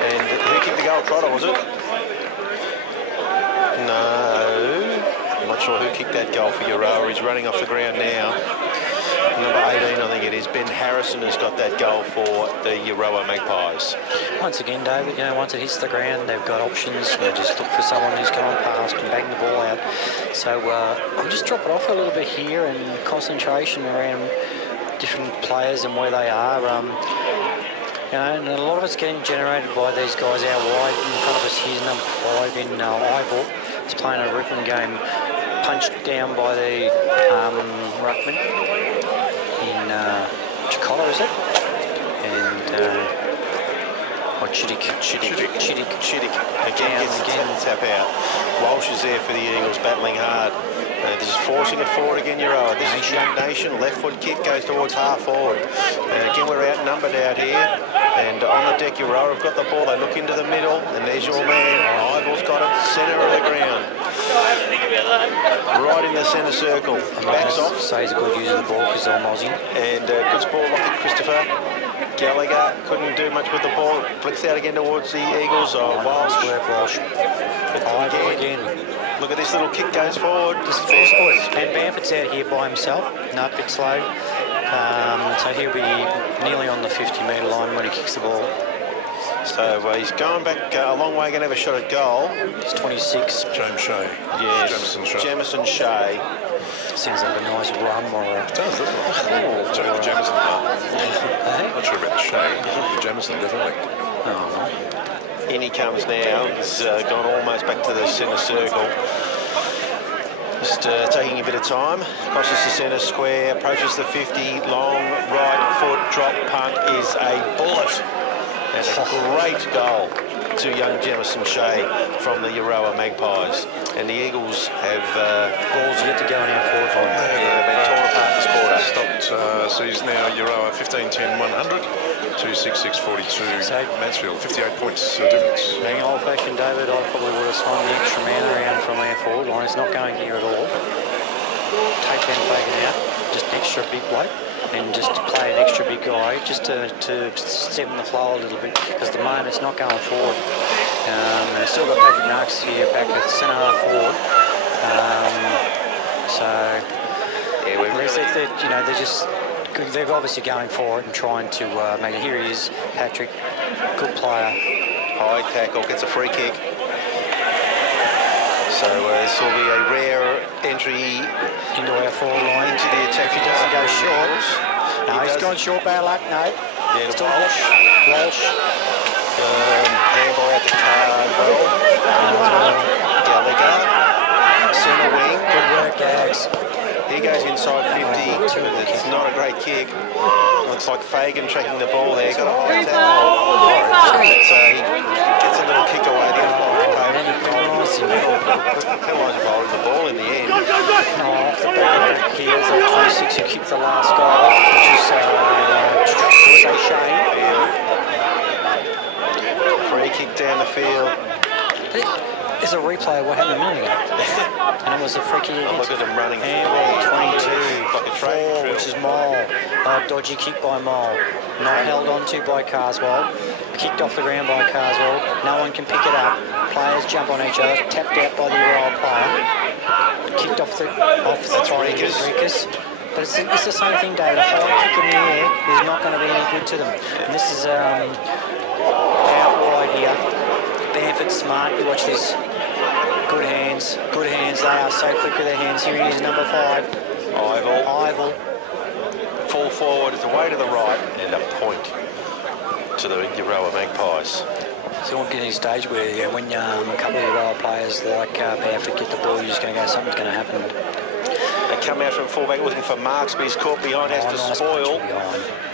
And who kicked the goal? Trotter, was it? No. I'm not sure who kicked that goal for Euroa. He's running off the ground now. Number 18, I think it is. Ben Harrison has got that goal for the Euroa Magpies. Once again, David, once it hits the ground, they've got options. They just look for someone who's going past and bang the ball out. So I'll just drop it off a little bit here and concentration around different players and where they are. And a lot of it's getting generated by these guys out wide. In front of us, here's number 5 in Ivor. He's playing a Ruckman game, punched down by the Ruckman in Chicotto, is it? And Chittick. Again gets the tap out. Walsh is there for the Eagles, battling hard. They're just forcing it forward again, Euroa. This is Young Nation. Left foot kick goes towards half forward. And again, we're outnumbered out here. And on the deck, Euroa have got the ball. They look into the middle, and there's your man. Ivor's got it, centre of the ground. Right in the centre circle. Backs off. So he's a good user of the ball because I'm Aussie. And good ball, Lockie Christopher. Gallagher couldn't do much with the ball. Flicks out again towards the Eagles. Walsh. Ivor again. Look at this little kick goes forward. Just first foot. And Bamford's out here by himself. No, a bit slow. So he'll be nearly on the 50-metre line when he kicks the ball. So he's going back a long way, going to have a shot at goal. It's 26. James Shea. Yes, Jamison Shea. Sounds like a nice rum or a... It does, doesn't it? Sorry, the Jamison part. Not sure about the Shea. The Jamison, definitely. Oh. In he comes now. He's gone almost back to the centre circle. Just taking a bit of time. Crosses the centre square, approaches the 50. Long right foot drop punt is a bullet. That's a great goal to young Jamison Shea from the Euroa Magpies. And the Eagles have balls yet to go in our forward line. They've been torn apart this quarter. Stopped, so he's now Euroa 15-10-100. 266-42. So, Mansfield, 58 points difference. Being old-fashioned, David, I probably would have swung the extra man around from our forward line. It's not going here at all. Take Ben Fagan out, just an extra big bloke, and just play an extra big guy, just to stem the flow a little bit, because at the moment it's not going forward. And they've still got Patrick Marks here back at centre half forward. They're just... They're obviously going for it and trying to make it. Here he is, Patrick, good player. High tackle, gets a free kick. So this will be a rare entry into our forward line. Into the attack. If he doesn't go short. No, he's gone short, bad luck, no. Yeah, still Walsh. Handball out the Cardwell. Gallagher. Centre wing. Good work, Gags. He goes inside 50. It's not a great kick. Looks like Fagan tracking the ball there. Got a he gets a little kick away. The umpire penalised by the ball in the end. Off the back here is 26 who kicked the last goal, which is Shane. Free kick down the field. There's a replay of what happened a minute ago. And it was a free kick. Look at them running. Handball 22, like a 4, which is Mole. Dodgy kick by Mole. Not held onto by Carswell. Kicked off the ground by Carswell. No one can pick it up. Players jump on each other. Tapped out by the Euroa player. kicked off the Rikas. But it's the same thing, David. A high kick in the air is not going to be any good to them. And this is out wide here. Bamford smart. You watch this. Good hands. Good hands. They are so quick with their hands. Here he is, number 5. Ival. Full forward. It's away to the right and a point to the Euroa Magpies. So we're getting a stage where when a couple of Euroa players like Bamford get the ball, you're just going to go, something's going to happen. They come out from fullback looking for Marks, but he's caught behind, has to spoil.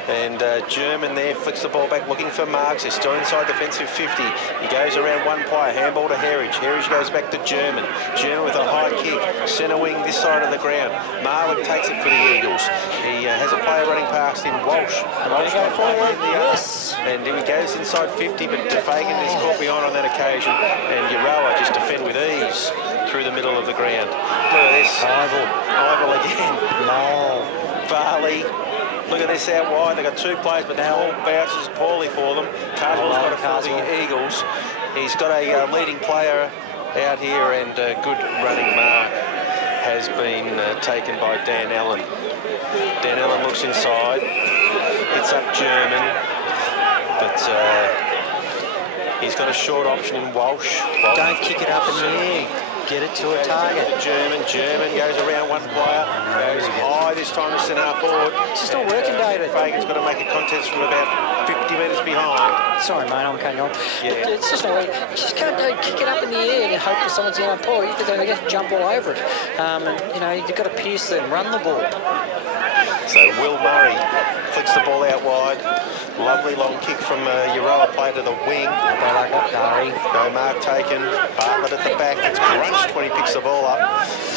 And German there flicks the ball back looking for Marks. He's still inside defensive 50. He goes around one player, handball to Herridge. Herridge goes back to German. German with a high kick, centre wing this side of the ground. Marlin takes it for the Eagles. He has a player running past him, Walsh. Walsh go forward, yes. And he goes inside 50, but Fagan is caught behind on that occasion. And Euroa just defend with ease through the middle of the ground. Look at this. Ival again. Varley. Look at this out wide. They've got 2 players, but now all bounces poorly for them. Carswell's got it for the Eagles. He's got a leading player out here, and a good running mark has been taken by Dan Allen. Dan Allen looks inside. Hits up German. But he's got a short option in Walsh. Don't kick it up in the air. Get it to a target. German goes around one player, goes high this time to centre forward. It's just not working, David. Fagan's got to make a contest from about 50 metres behind. Sorry, mate, I'm cutting you on. Yeah. It's just not working. You just can't kick it up in the air and hope that someone's going to pull. You're going to jump all over it. And, you know, you've got to pierce them, run the ball. So Will Murray flicks the ball out wide. Lovely long kick from Euroa play to the wing. No mark taken. Bartlett at the back. It's crunched when he picks the ball up.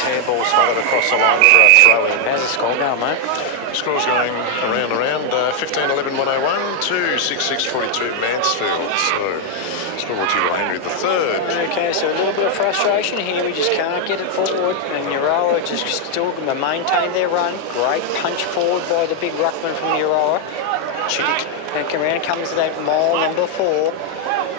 Handball smothered across the line for a throw-in. How's the score going, mate? Score's going around 15-11-101 to 6-6-42 Mansfield. So score brought to you by Henry III. Okay, so a little bit of frustration here. We just can't get it forward. And Euroa just still going to maintain their run. Great punch forward by the big ruckman from Euroa. Chittick. Back around comes that mole, number 4.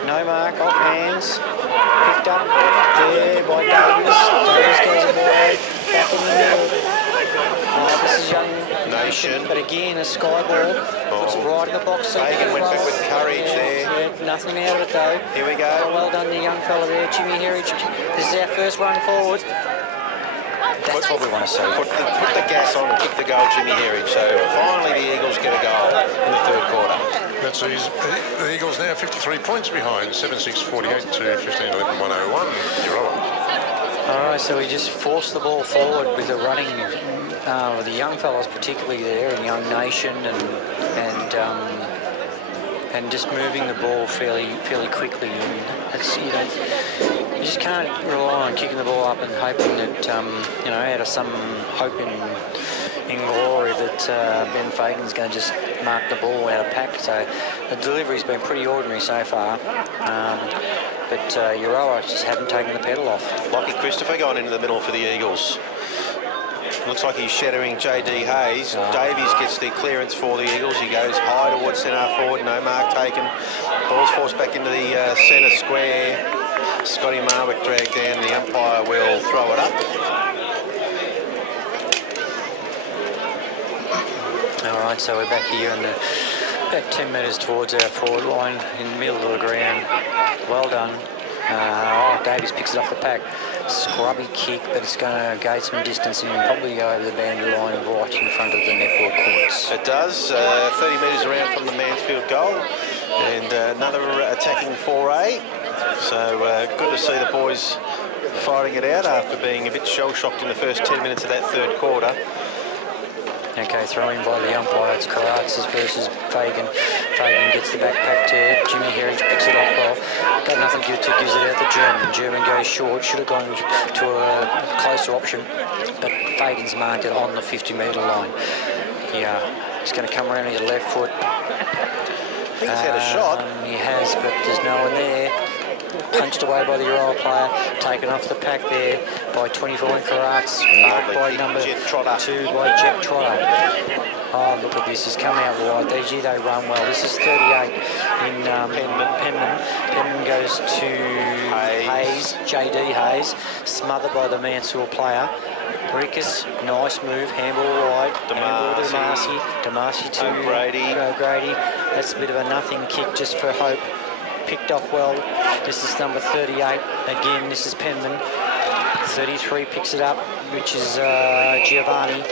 No mark, off hands. Picked up there by Davis. Davis goes away. Back in the middle. This is Young Nation. But again, a sky ball. Puts it right in the box. Fagan went back with courage there. Yeah, nothing out of it though. Here we go. Well done, the young fella there, Jimmy Herridge. This is our first run forward. That's what we want to see. Put the gas on and kick the goal, Jimmy Herridge. So finally the Eagles get a goal in the 3rd quarter. That's the Eagles now 53 points behind, 7-6-48 to 15-11-101 Euroa. All right, so we just forced the ball forward with the running with the young fellas particularly there, and Young Nation, and just moving the ball fairly quickly. And it's, you know, you just can't rely on kicking the ball up and hoping that you know, out of some hope in glory that Ben Fagan's going to just mark the ball out of pack. So the delivery's been pretty ordinary so far. But Euroa just haven't taken the pedal off. Lockie Christopher going into the middle for the Eagles. Looks like he's shadowing J.D. Hayes. Davies gets the clearance for the Eagles. He goes high towards centre forward. No mark taken. Ball's forced back into the centre square. Scotty Marwick dragged down. The umpire will throw it up. All right, so we're back here in about 10 metres towards our forward line in the middle of the ground. Well done. Davies picks it off the pack. Scrubby kick, but it's going to gain some distance and probably go over the boundary line right in front of the netball courts. It does. 30 metres around from the Mansfield goal. And another attacking foray. So good to see the boys fighting it out after being a bit shell-shocked in the first 10 minutes of that 3rd quarter. Okay, throw in by the umpire. It's Karatzis versus Fagan. Fagan gets the backpack to Jimmy Herridge, picks it off well. Got nothing to give to, gives it out to German. German goes short, should have gone to a closer option, but Fagan's marked it on the 50-metre line. Yeah, he's going to come around his left foot. I think he's had a shot. He has, but there's no one there. Punched away by the Euroa player, taken off the pack there by 24 in Karatz, marked by number 2 by Jet Trotter. Oh, look at this, he's come out wide. They run well. This is 38 in Penman. Penman goes goes to Hayes, JD Hayes, smothered by the Mansfield player. Rikus, nice move, handball wide, handball to Damasi to Grady. That's a bit of a nothing kick just for hope. Picked off well. This is number 38. Again, this is Penman. 33 picks it up, which is Giovanni.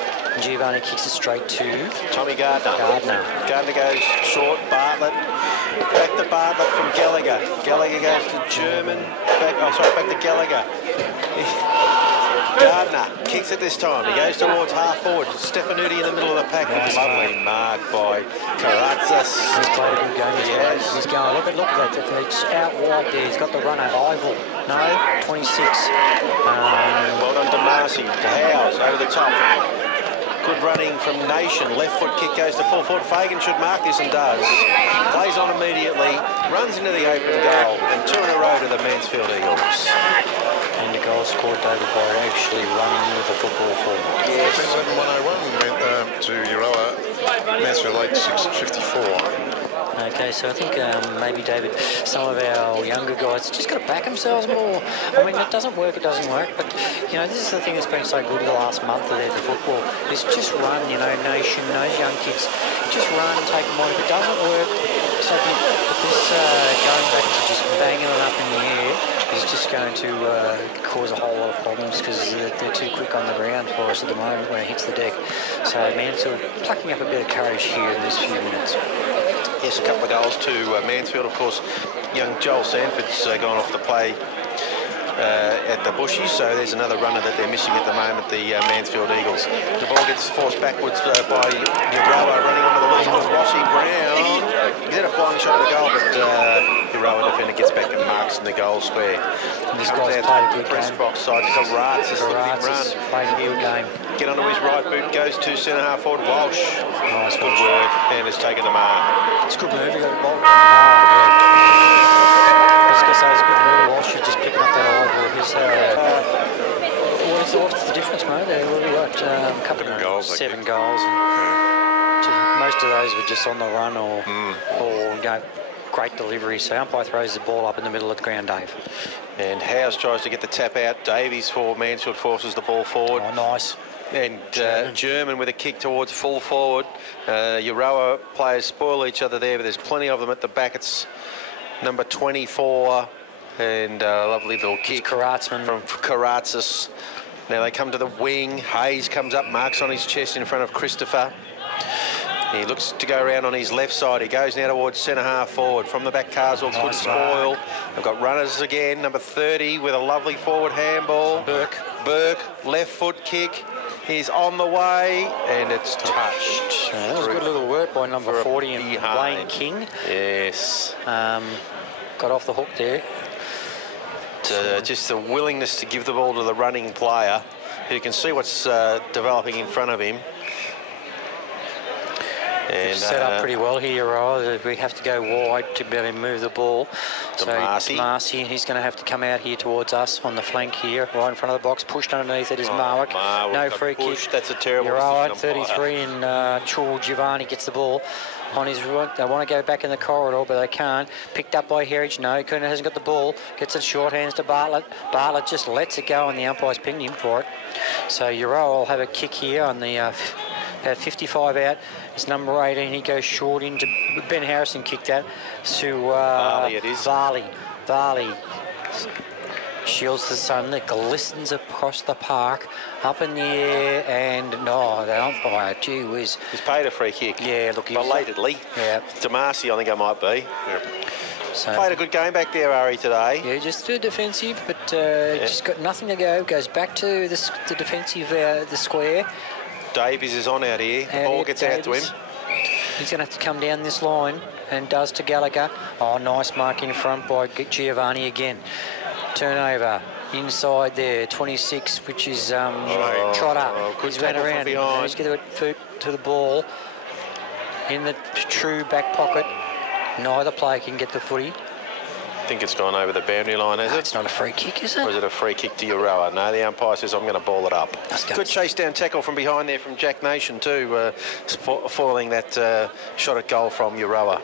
Giovanni kicks it straight to Tommy Gardner. Gardner goes short, Bartlett. Back to Bartlett from Gallagher. Gallagher goes to German. Back to Gallagher. Gardner kicks it this time. He goes towards half forward. Stefanuti in the middle of the pack. Lovely mark by Karatzis. He's played a good game. Yes. He's going, look at that. It's out wide there. He's got the runner. Ival. No, 26. Well done to Marcy. To Howes over the top. Good running from Nation. Left foot kick goes to full forward. Fagan should mark this and does. Plays on immediately. Runs into the open goal. And 2 in a row to the Mansfield Eagles. And the goal scored David Boyd actually running with the football forward. Yes. 11-101 to Euroa. Mansfield 8-6-54. Okay, so I think maybe, David, some of our younger guys just got to back themselves more. I mean, it doesn't work, but, you know, this is the thing that's been so good the last month of the football, is just run, you know, Nation, those young kids, just run, take them on. If it doesn't work, so this going back to just banging it up in the air is just going to cause a whole lot of problems because they're too quick on the ground for us at the moment when it hits the deck. So Mansfield plucking up a bit of courage here in this few minutes. Yes, a couple of goals to Mansfield. Of course, young Joel Sanford's gone off to play at the Bushies, so there's another runner that they're missing at the moment, the Mansfield Eagles. The ball gets forced backwards by Euroa running onto the loose. Rossi Brown. He's had a flying shot at the goal, but Euroa defender gets back and marks in the goal square. This guy's played a good press game. box side. Karatzis, the big run. Played a good game. Get onto his right boot, goes to centre half forward. Walsh. Nice Good work, and has taken the mark. It's a good move. He got the ball. I was going to say it's a good move. Walsh is just picking up that eyeball. What's the difference, mate? We got a couple of goals, 7 goals. And most of those were just on the run or great delivery. So umpire throws the ball up in the middle of the ground, Dave. And Howes tries to get the tap out. Davies for Mansfield forces the ball forward. Oh, nice. And German with a kick towards full forward. Euroa players spoil each other there, but there's plenty of them at the back. It's number 24 and a lovely little kick from Karatzis. Now they come to the wing. Hayes comes up, marks on his chest in front of Christopher. He looks to go around on his left side. He goes now towards centre half forward. From the back, Carswell could spoil. They've got runners again. Number 30 with a lovely forward handball. Burke, left foot kick. He's on the way, and it's touched. That was a good little work by number 40 and Blaine King. Yes. Got off the hook there. Just the willingness to give the ball to the running player who can see what's developing in front of him. And set up pretty well here, right? We have to go wide to be able to move the ball. Marcy, he's going to have to come out here towards us on the flank here, right in front of the box. Pushed underneath it is Marwick. No free kick. That's a terrible decision. 33 and Chul Giovanni gets the ball on his right. They want to go back in the corridor, but they can't. Picked up by Heritage. No, Cooner hasn't got the ball. Gets it short hands to Bartlett. Bartlett just lets it go, and the umpire's pinged him for it. So Euroa will have a kick here on the 55 out. It's number 18. He goes short into Ben Harrison. Kicked that to Varley. It is Varley shields the sun that glistens across the park, up in the air, and no, the umpire, gee whiz. He's paid a free kick. Yeah, look, belatedly. Yeah. Damasi, I think I might be. Yep. So, played a good game back there, Ari, today. Yeah, just too defensive, but just got nothing to go. Goes back to the defensive, the square. Davies is on out here. The ball gets out to him. He's going to have to come down this line, and does to Gallagher. Oh, nice mark in front by Giovanni again. Turnover inside there, 26, which is Trotter. He's ran around. He's got the foot to the ball in the true back pocket. Neither player can get the footy. I think it's gone over the boundary line, has it? It's not a free kick, is it? Or is it a free kick to Euroa? No, the umpire says I'm going to ball it up. Good chase down tackle from behind there from Jack Nation too, foiling that shot at goal from Euroa.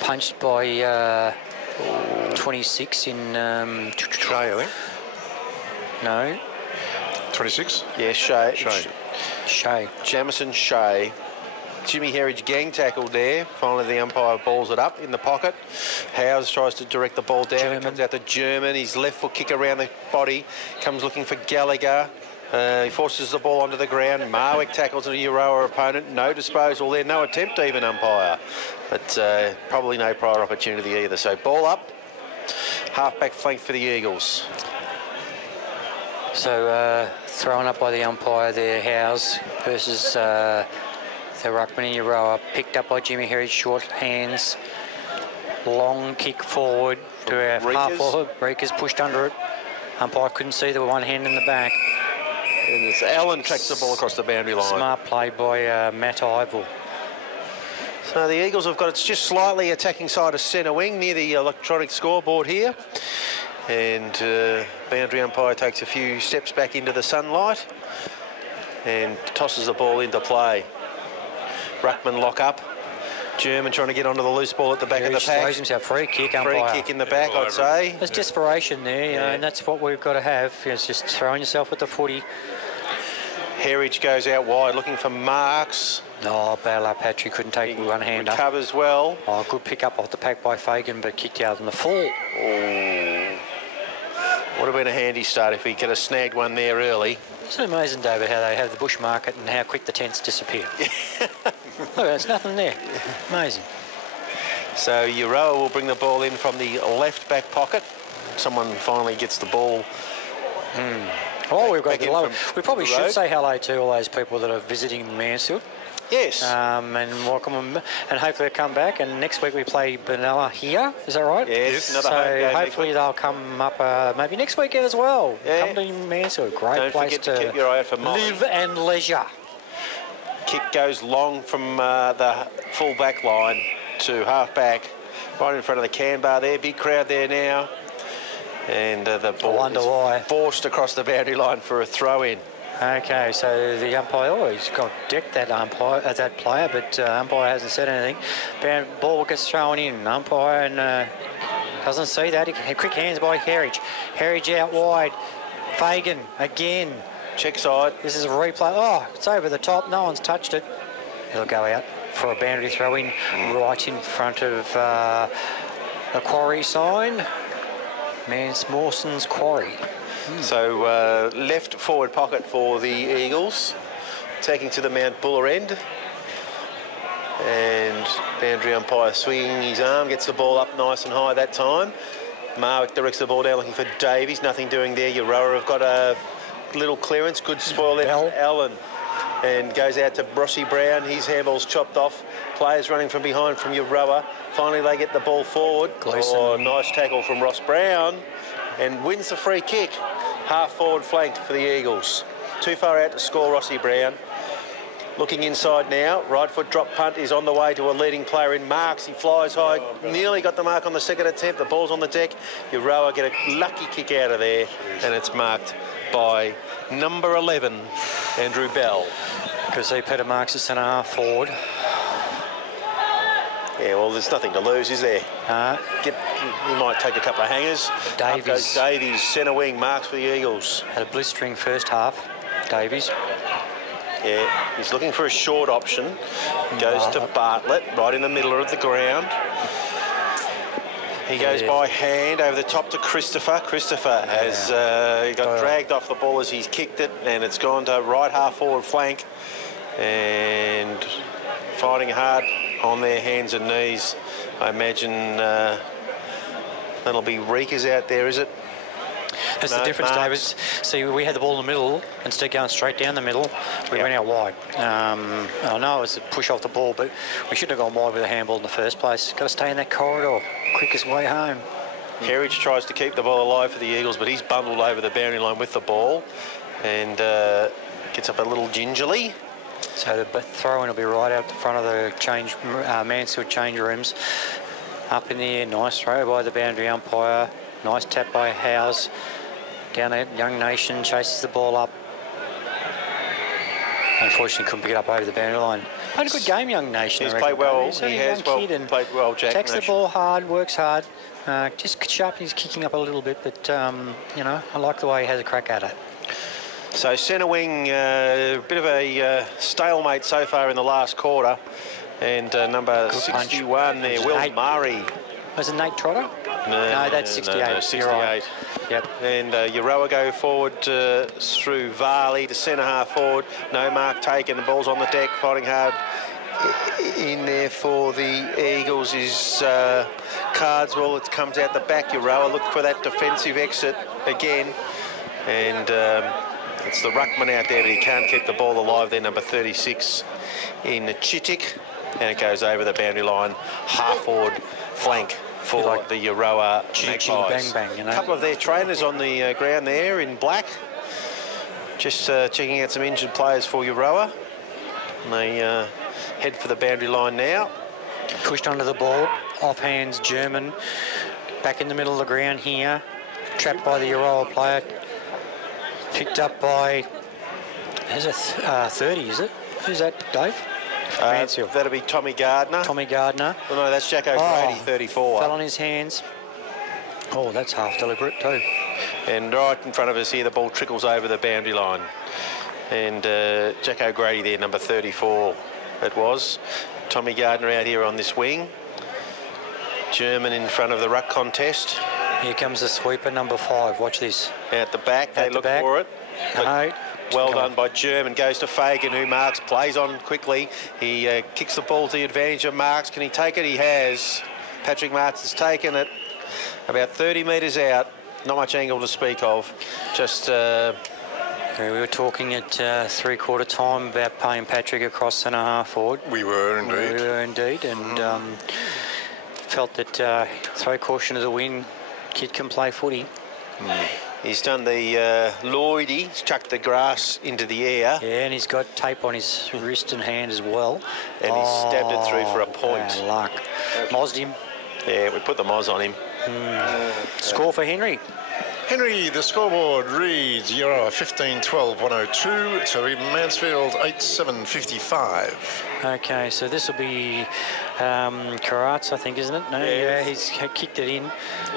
Punched by 26 in... Shea, I think. No. 26? Yeah, Shea. Shea. Jamison Shea. Jimmy Herridge gang tackled there. Finally, the umpire balls it up in the pocket. Howes tries to direct the ball down. German. Comes out to German. His left foot kick around the body. Comes looking for Gallagher. He forces the ball onto the ground. Marwick tackles a Euroa opponent. No disposal there. No attempt even, umpire. But probably no prior opportunity either. So ball up. Half-back flank for the Eagles. So thrown up by the umpire there, Howes versus... the ruckman in Euroa, picked up by Jimmy Herridge, short hands, long kick forward to our half forward. Reekers pushed under it. Umpire couldn't see the one hand in the back. And it's Allen tracks the ball across the boundary line. Smart play by Matt Ivel. So the Eagles have got it's just slightly attacking side of centre wing near the electronic scoreboard here. And boundary umpire takes a few steps back into the sunlight and tosses the ball into play. Ruckman lock up. German trying to get onto the loose ball at the back of the pack. Throws himself free kick, umpire. Free kick in the back, I'd say. There's desperation there, you know, and that's what we've got to have. It's just throwing yourself at the footy. Herridge goes out wide looking for Marks. Oh, bad luck, Patrick couldn't take one hand up. Covers well. Oh, good pick up off the pack by Fagan, but kicked out on the full. Oh. Would have been a handy start if he could have snagged one there early. It's amazing, David, how they have the bush market and how quick the tents disappear. Look, there's nothing there. Amazing. So Euroa will bring the ball in from the left back pocket. Someone finally gets the ball. Oh, we've got the low. We probably should road. say hello to all those people that are visiting Mansfield. Yes. And welcome them, and hopefully they'll come back. And next week we play Benalla here. Is that right? Yes. Another So home game hopefully they'll come up maybe next week as well. Yeah. Come to Mansfield. Great Don't place forget to keep your eye out for Molly. live and leisure. Kick goes long from the full back line to half back, right in front of the can bar there. Big crowd there now. And the ball is forced across the boundary line for a throw in. Okay, so the umpire, he's got decked that umpire, that player, but umpire hasn't said anything. Ball gets thrown in. Umpire and doesn't see that. Quick hands by Herridge. Herridge out wide. Fagan again. Check side. This is a replay. Oh, it's over the top. No one's touched it. He'll go out for a boundary throw in right in front of the quarry sign. Mawson's Quarry. So left forward pocket for the Eagles, taking to the Mount Buller end. And boundary umpire swinging his arm, gets the ball up nice and high that time. Marwick directs the ball down looking for Davies, nothing doing there. Euroa have got a little clearance, good spoil there for Allen. And goes out to Rossi Brown, his handball's chopped off. Players running from behind from Euroa. Finally they get the ball forward. Gleason. Oh, nice tackle from Ross Brown. And wins the free kick. Half forward flank for the Eagles. Too far out to score Rossi Brown. Looking inside now. Right foot drop punt is on the way to a leading player in Marks. He flies high. Nearly got the mark on the second attempt. The ball's on the deck. Euroa get a lucky kick out of there. And it's marked by number 11, Andrew Bell. Because Peter Marks is centre half forward. Yeah, well, there's nothing to lose, is there? He might take a couple of hangers. Davies. Up goes Davies, centre wing, Marks for the Eagles. Had a blistering first half, Davies. Yeah, he's looking for a short option. Goes to Bartlett, right in the middle of the ground. He goes by hand over the top to Christopher. Christopher has got dragged off the ball as he's kicked it, and it's gone to right half forward flank. And fighting hard on their hands and knees. I imagine that'll be Reekers out there, is it? That's the difference, David. See, we had the ball in the middle. Instead of going straight down the middle, we went out wide. I know it was a push off the ball, but we shouldn't have gone wide with a handball in the first place. Got to stay in that corridor. Quickest way home. Herridge tries to keep the ball alive for the Eagles, but he's bundled over the boundary line with the ball and gets up a little gingerly. So the throw-in will be right out the front of the Mansfield change rooms. Up in the air, nice throw by the boundary umpire. Nice tap by Howes. Down there, Young Nation chases the ball up. Unfortunately, couldn't pick it up over the boundary line. Played a good game, Young Nation. He's I reckon, played well. He's only He has a young kid and played well, Jack takes the Nation. ball hard, works hard. Just sharpens his kicking up a little bit, but, you know, I like the way he has a crack at it. So centre wing, a bit of a stalemate so far in the last quarter. And number Good 61 punch. there, Will Nate. Murray. Was it Nate Trotter? No, that's 68. No, You're 68. right. Yep. And Euroa go forward through Varley to centre half forward. No mark taken. The ball's on the deck, fighting hard. In there for the Eagles is Cardswell. It comes out the back. Euroa look for that defensive exit again. And it's the ruckman out there, but he can't keep the ball alive there, number 36 in Chittick. And it goes over the boundary line, half forward flank for like the Euroa bang Magpies. bang, you know. A couple of their trainers on the ground there in black. Just checking out some injured players for Euroa. And they head for the boundary line now. Pushed under the ball, off hands German, back in the middle of the ground here, trapped by the Euroa player, picked up by, is it 30, is it? Who's that, Dave? Mansfield. That'll be Tommy Gardner. Tommy Gardner. Oh, no, that's Jack O'Grady, 34. Fell on his hands. Oh, that's half deliberate too. And right in front of us here, the ball trickles over the boundary line. And Jack O'Grady there, number 34 it was. Tommy Gardner out here on this wing. German in front of the ruck contest. Here comes the sweeper, number 5. Watch this. Out the back, they At the look back. for it. No. Well Come done on. by German. Goes to Fagan, who marks, plays on quickly. He kicks the ball to the advantage of Marks. Can he take it? He has. Patrick Marks has taken it about 30 metres out. Not much angle to speak of. Just... We were talking at three-quarter time about playing Patrick across centre half forward. We were indeed. We were indeed, and felt that throw caution to the wind, kid can play footy. He's done the Lloydie. He's chucked the grass into the air. Yeah, and he's got tape on his wrist and hand as well. And he stabbed it through for a point. Bad luck. Mozzed him. Yeah, we put the moz on him. Score for Henry. Henry, the scoreboard reads Euroa 15-12-102 to Mansfield 8-7-55. Okay, so this will be Karatz, I think, isn't it? No, yeah, he's kicked it in.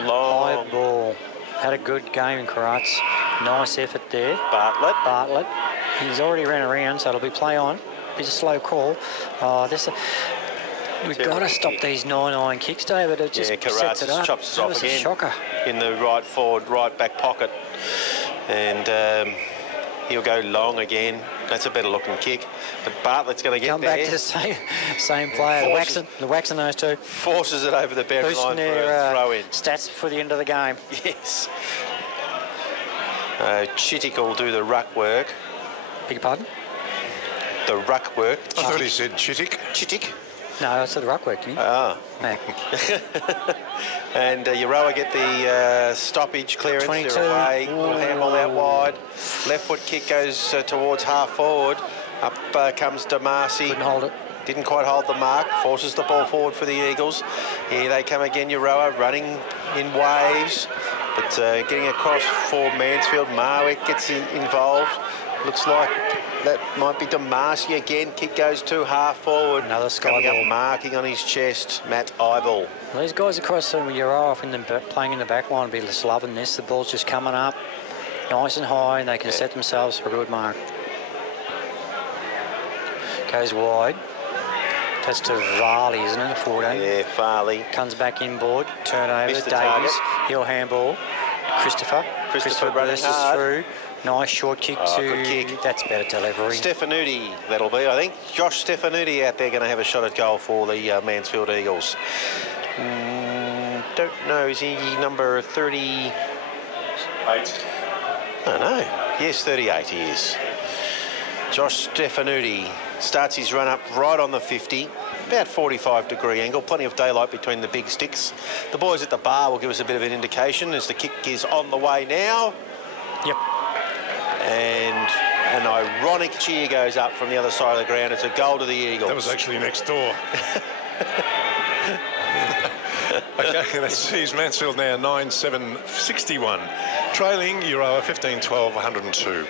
Long. High ball. Had a good game in Karatz. Nice effort there. Bartlett. He's already ran around, so it'll be play on. Bit of slow call. We've got to stop these 9-9 kicks, David. It just sets it up. Chops us That off was again. a shocker. In the right forward, right back pocket. And he'll go long again. That's a better looking kick. But Bartlett's going to get Come there. back to the same player. The waxing those two. Forces it over the boundary Boosting line for their a throw in. stats for the end of the game. Yes. Chittick will do the ruck work. Beg your pardon? The ruck work. I thought he said Chittick. Chittick. No, I said the ruck work, didn't you? Ah. No. And Euroa get the stoppage clearance. 22. They're away. Will handball out wide. Left foot kick goes towards half forward. Up comes Damasi. Couldn't hold it. Didn't quite hold the mark. Forces the ball forward for the Eagles. Here they come again. Euroa running in waves. But getting across for Mansfield. Marwick gets involved. Looks like that might be Damasi again. Kick goes to half forward. Another sky coming ball. up, marking on his chest. Matt Ivell. Well, these guys across the Euroa off playing in the back line will be just loving this. The ball's just coming up nice and high, and they can set themselves for a good mark. Goes wide. That's to Varley, isn't it? 14. Yeah, Farley. Comes back inboard. Turnover. Missed the Davies. target. He'll handball. Christopher running bursts hard. through. Nice short kick to... good kick. That's better delivery. Stefanuti, that'll be, I think. Josh Stefanuti out there going to have a shot at goal for the Mansfield Eagles. Don't know, is he number 38? I don't know. Yes, 38 he is. Josh Stefanuti starts his run up right on the 50. About 45-degree angle, plenty of daylight between the big sticks. The boys at the bar will give us a bit of an indication as the kick is on the way now. Yep. And an ironic cheer goes up from the other side of the ground. It's a goal to the Eagles. That was actually next door. Okay, that sees Mansfield now 9-7-61, trailing Euroa 15-12-102.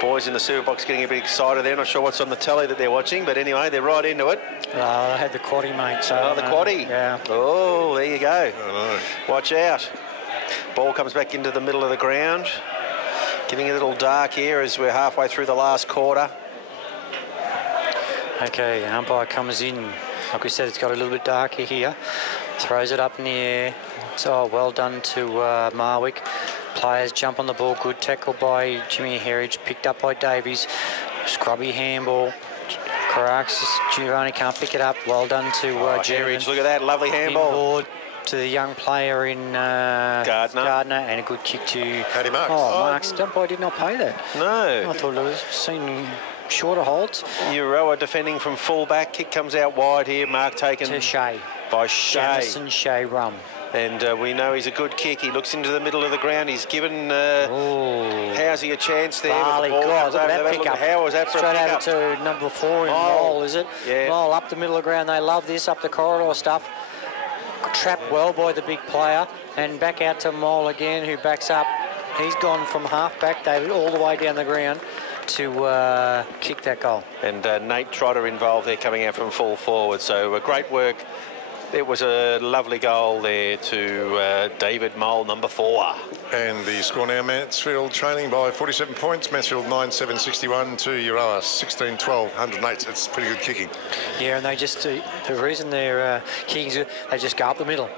Boys in the super box getting a bit excited there. Not sure what's on the telly that they're watching, but anyway, they're right into it. I had the quaddie, mate. So, the quaddie. Yeah. Oh, there you go. Oh, no. Watch out. Ball comes back into the middle of the ground. Getting a little dark here as we're halfway through the last quarter. Okay, umpire comes in. Like we said, it's got a little bit darker here. Throws it up in the air. So well done to Marwick. Players jump on the ball. Good tackle by Jimmy Herridge. Picked up by Davies. Scrubby handball. Caraxis, Giovanni can't pick it up. Well done to Herridge, look at that. Lovely handball. Inboard to the young player in Gardner. And a good kick to Paddy Marks. Oh, Marks. That boy did not pay that. No. I thought it was seen shorter holds. Euroa defending from full-back. Kick comes out wide here. Mark taken To Shea. by Shea. Jamison Shea Rum. And we know he's a good kick. He looks into the middle of the ground. He's given Housey a chance there. Barley, but the ball God, comes look over at the that middle. pickup. How was that for Straight a over pickup? to number 4 in Mole. Mole, is it? Yeah. Mole up the middle of the ground. They love this, up the corridor stuff. Trapped well by the big player. And back out to Mole again, who backs up. He's gone from half back, David, all the way down the ground to kick that goal. And Nate Trotter involved there coming out from full forward. So great work. It was a lovely goal there to David Mole, number 4. And the score now, Mansfield trailing by 47 points. Mansfield 9-7-61 to Euroa 16-12, 108. That's pretty good kicking. Yeah, and they just, the reason they're kicking is they just go up the middle.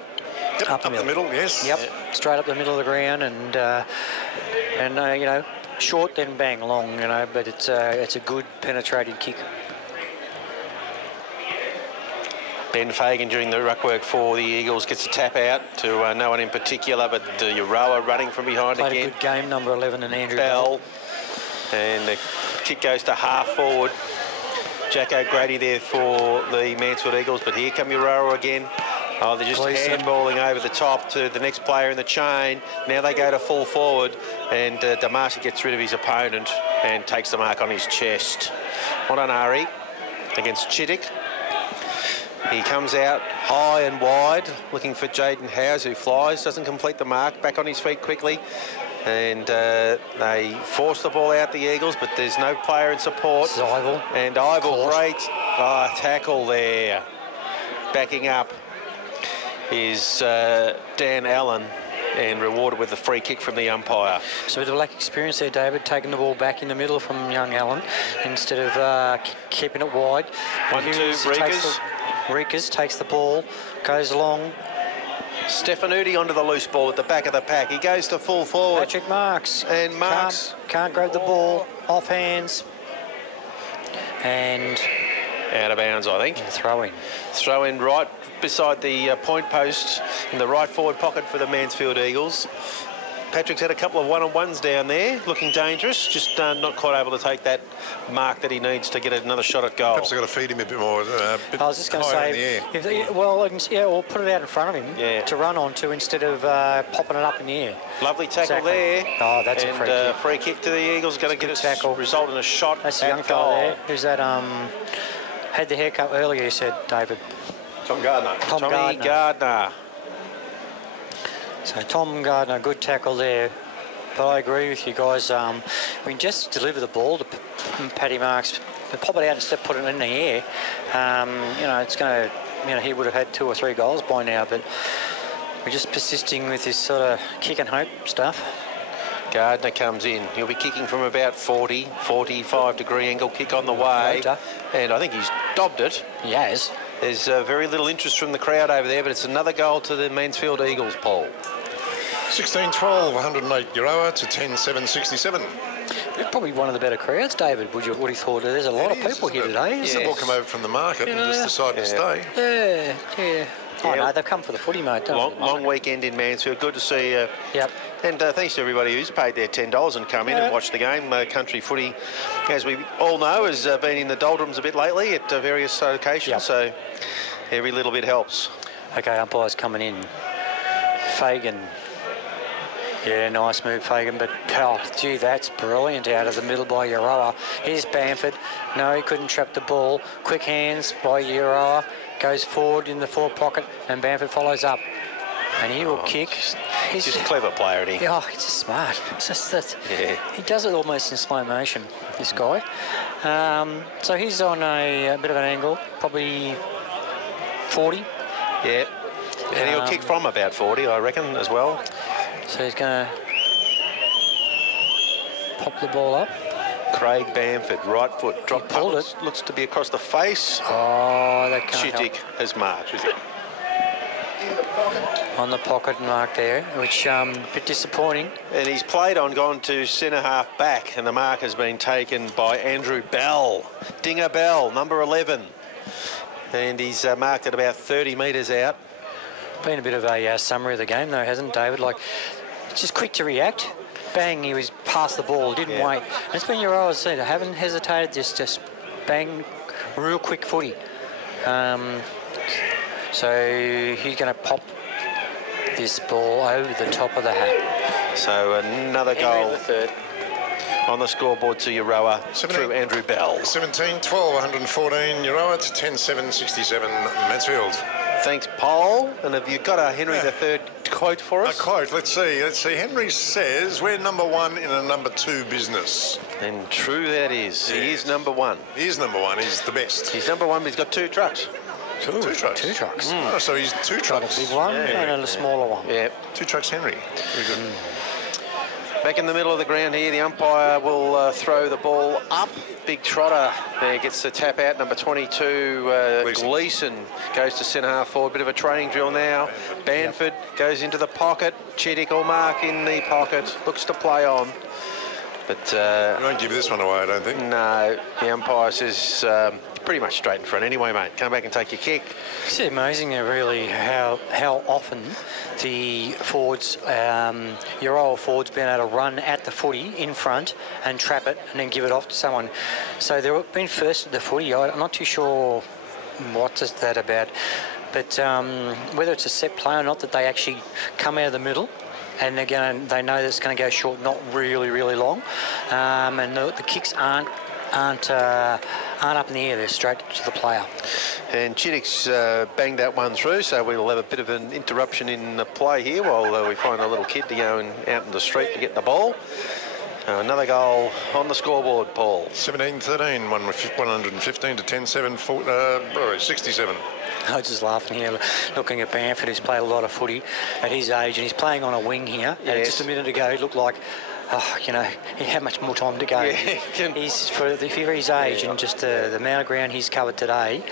Yep, up the middle, yes. Yep, straight up the middle of the ground, and you know, short then bang long, you know, but it's a good penetrating kick. Ben Fagan doing the ruck work for the Eagles gets a tap out to no one in particular, but Euroa running from behind Played again. a good game, number 11, and Andrew Bell. And the kick goes to half forward. Jack O'Grady there for the Mansfield Eagles, but here come Euroa again. Oh, they're just handballing over the top to the next player in the chain. Now they go to full forward, and Damasi gets rid of his opponent and takes the mark on his chest. Well done, Ari, against Chittick. He comes out high and wide, looking for Jaden Howes, who flies, doesn't complete the mark, back on his feet quickly. And they force the ball out, the Eagles, but there's no player in support. Ivel. And Ivel, great tackle there. Backing up is Dan Allen, and rewarded with a free kick from the umpire. So a bit of lack of experience there, David, taking the ball back in the middle from young Allen instead of keeping it wide. 1-2, Rikas takes the ball, goes along. Stefanuti onto the loose ball at the back of the pack. He goes to full forward. Patrick Marks. And Marks can't grab the ball off hands. And out of bounds, I think. Throw in. Throw in right beside the point post in the right forward pocket for the Mansfield Eagles. Patrick's had a couple of one-on-ones down there, looking dangerous, just not quite able to take that mark that he needs to get another shot at goal. Perhaps they've got to feed him a bit more. I was just going to say, or put it out in front of him to run onto instead of popping it up in the air. Lovely tackle there. Oh, that's a free kick. Free kick to the Eagles, going to get a result in a shot. That's a young fella there. Who's that? Had the haircut earlier, you said, David. Tom Gardner. Tommy Gardner. So Tom Gardner, good tackle there. But I agree with you guys. We can just deliver the ball to Paddy Marks, but pop it out instead of putting it in the air. You know, it's going to. You know, he would have had 2 or 3 goals by now, but we're just persisting with this sort of kick and hope stuff. Gardner comes in. He'll be kicking from about 40, 45 degree angle kick on the way. And I think he's dobbed it. He has. There's very little interest from the crowd over there, but it's another goal to the Mansfield Eagles, Paul. 16-12, 108 Euroa to 10-7-67. They're probably one of the better crowds, David. Would you have thought? There's a lot of people here today. Some will come over from the market and just decide to stay. Yeah. Oh, no, they've come for the footy, mate. Long weekend in Mansfield. Good to see. Yep. And thanks to everybody who's paid their $10 and come in and watch the game. Country footy, as we all know, has been in the doldrums a bit lately at various occasions. So every little bit helps. Okay, umpires coming in. Fagan. Yeah, nice move, Fagan, but gee, that's brilliant out of the middle by Euroa. Here's Bamford. No, he couldn't trap the ball. Quick hands by Euroa. Goes forward in the forward pocket, and Bamford follows up. And he will kick. He's just a clever player, isn't he? Oh, he's just smart. It's just that he does it almost in slow motion, this guy. So he's on a bit of an angle, probably 40. Yeah. And he'll kick from about 40, I reckon, as well. So he's going to pop the ball up. Craig Bamford, right foot, drop pulled it. Looks to be across the face. Oh, that can't Chitic has marked, is it? On the pocket mark there, which a bit disappointing. And he's played on, gone to centre half back, and the mark has been taken by Andrew Bell. Dinger Bell, number 11. And he's marked at about 30 metres out. Been a bit of a summary of the game, though, hasn't David? Like, just quick to react. Bang, he was past the ball, didn't wait. And it's been Euroa's seen. I haven't hesitated, just bang, real quick footy. So he's going to pop this ball over the top of the hat. So another goal on the scoreboard to Euroa through Andrew Bell. 17-12, 114 Euroa to 10-7, 67 Mansfield. Thanks, Paul. And have you got a Henry III quote for us? A quote, let's see. Henry says, we're number one in a number two business. And true that is. Yes. He is number one. He is number one. He's the best. He's number one, but he's got two trucks. Two trucks. Two trucks. Oh, so he's two trucks. Got a big one and a smaller one. Yeah. Two trucks, Henry. Very good. Back in the middle of the ground here, the umpire will throw the ball up. Big trotter there gets the tap out. Number 22, Gleeson goes to centre half forward. Bit of a training drill now. Bamford goes into the pocket. Chitic will mark in the pocket. Looks to play on. But you won't give this one away, I don't think. No, the umpire says pretty much straight in front anyway, mate. Come back and take your kick. It's amazing, really, how often the forwards, your old forwards, been able to run at the footy in front and trap it and then give it off to someone. So they've been first at the footy. I'm not too sure what's that about, but whether it's a set play or not, that they actually come out of the middle. And again, they know that it's going to go short, not really, really long. And the kicks aren't up in the air, they're straight to the player. And Chitic's banged that one through, so we'll have a bit of an interruption in the play here while we find a little kid to go out in the street to get the ball. Another goal on the scoreboard, Paul. 17-13, 115 to 10-7, 67. I was just laughing here, looking at Bamford, who's played a lot of footy at his age, and he's playing on a wing here. Yes. And just a minute ago, it looked like, he had much more time to go. Yeah, he's for his age and just the amount of ground he's covered today,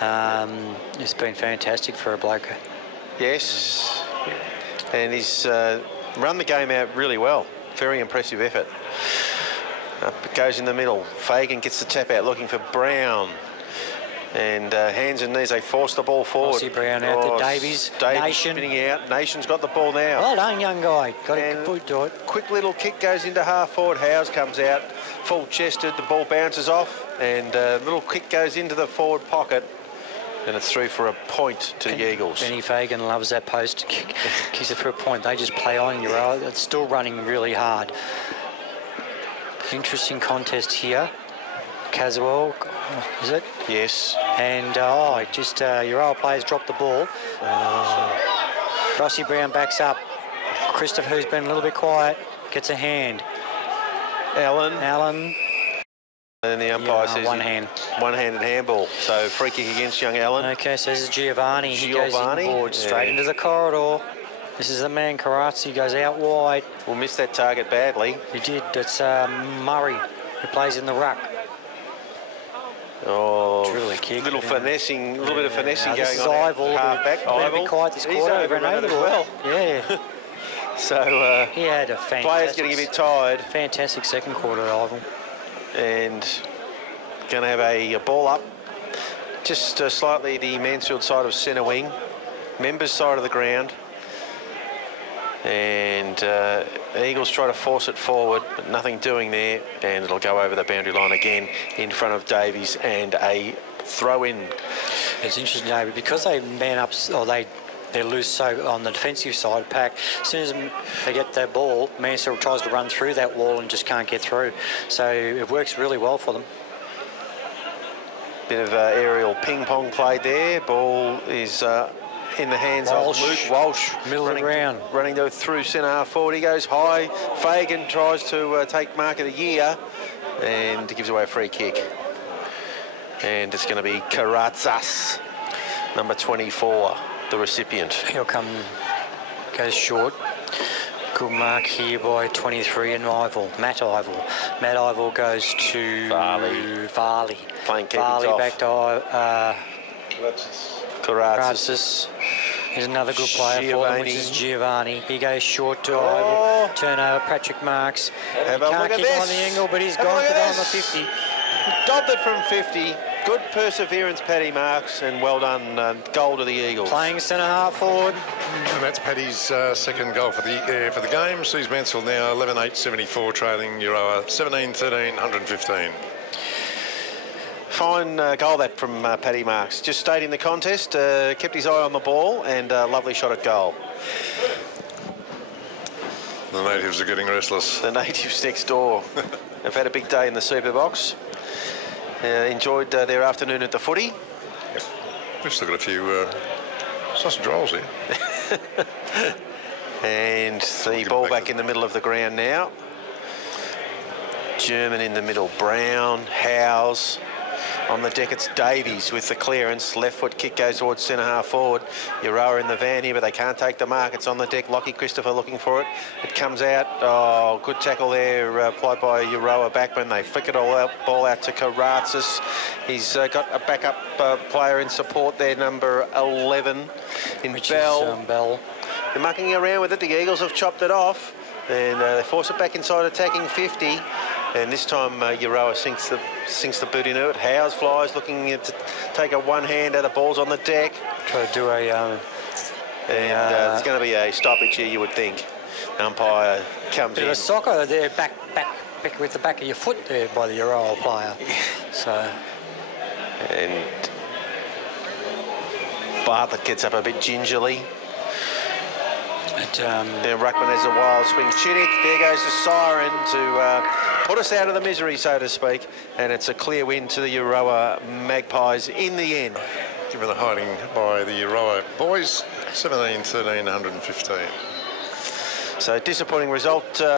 it's been fantastic for a bloke. Yes, and he's run the game out really well. Very impressive effort. Up it goes in the middle. Fagan gets the tap out, looking for Brown. And hands and knees, they force the ball forward. Aussie Brown out to Davies. Nation spinning out. Nation's got the ball now. Well done, young guy. Got a good to it. Quick little kick goes into half forward. Howes comes out, full chested. The ball bounces off, and a little kick goes into the forward pocket, and it's through for a point to the Eagles. Benny Fagan loves that post kick. Kicks it for a point. They just play on. It's still running really hard. Interesting contest here. Caswell, is it? Yes. And your old players dropped the ball. Rossi Brown backs up. Christopher, who's been a little bit quiet, gets a hand. Allen. And the umpire says one-handed handball. So free kick against young Allen. Okay, so this is Giovanni. He goes inboard straight into the corridor. This is the man, Karatzi, goes out wide. We'll miss that target badly. He did. It's Murray, who plays in the ruck. Oh, really kick. Little bit of finessing going on. Half back. Better be quiet this quarter. Over as well. Yeah. So he had a fantastic. Players getting a bit tired. Fantastic second quarter, Ivan. And going to have a ball up, just slightly the Mansfield side of centre wing, members side of the ground. And Eagles try to force it forward, but nothing doing there, and it'll go over the boundary line again in front of Davies, and a throw-in. It's interesting, David, because they man up, or they're loose so on the defensive side pack. As soon as they get that ball, Mansfield tries to run through that wall and just can't get through. So it works really well for them. Bit of aerial ping-pong played there. Ball is in the hands Walsh. of Luke Walsh. Middle of the ground. Running through centre half forward. He goes high. Fagan tries to take mark of the year and gives away a free kick. And it's going to be Karatsas, number 24, the recipient. He'll come, goes short. Good mark here by 23 and Matt Ivel. Matt Ivel goes to Varley. Playing keepings Varley off. back to Karatsas. Here's another good player for them, which is Giovanni. He goes short to Ivel. Turnover, Patrick Marks. Have a Can't look at kick this. on the angle, but he's Have a gone look for at on the this. 50. Dobbed it from 50. Good perseverance, Paddy Marks, and well done. Goal to the Eagles. Playing centre half forward. And that's Paddy's second goal for the game. Sees Mansfield now 11-8-74, trailing Euroa 17-13, 115. Fine goal that from Paddy Marks. Just stayed in the contest, kept his eye on the ball, and a lovely shot at goal. The natives are getting restless. The natives next door have had a big day in the super box. Enjoyed their afternoon at the footy. We've still got a few sausage rolls here. And the ball back in the middle of the ground now. German in the middle, Brown, Howes. On the deck, it's Davies with the clearance. Left foot kick goes towards centre half forward. Euroa in the van here, but they can't take the mark. It's on the deck. Lockie Christopher looking for it. It comes out. Oh, good tackle there applied by Euroa backman. They flick it all out. Ball out to Karatsas. He's got a backup player in support there, number 11 in Which Bell. is Bell. They're mucking around with it. The Eagles have chopped it off. And they force it back inside, attacking 50. And this time Euroa sinks the boot into it. Howes flies, looking to take a one hand out of balls on the deck. Try to do a... There's going to be a stoppage here, you would think. Umpire comes bit in. of a soccer there, back with the back of your foot there by the Euroa player. So... And Bartlett gets up a bit gingerly. Then Ruckman has a wild swing. Chittick, there goes the siren to put us out of the misery, so to speak. And it's a clear win to the Euroa Magpies in the end. Given the hiding by the Euroa boys, 17-13, 115. So disappointing result.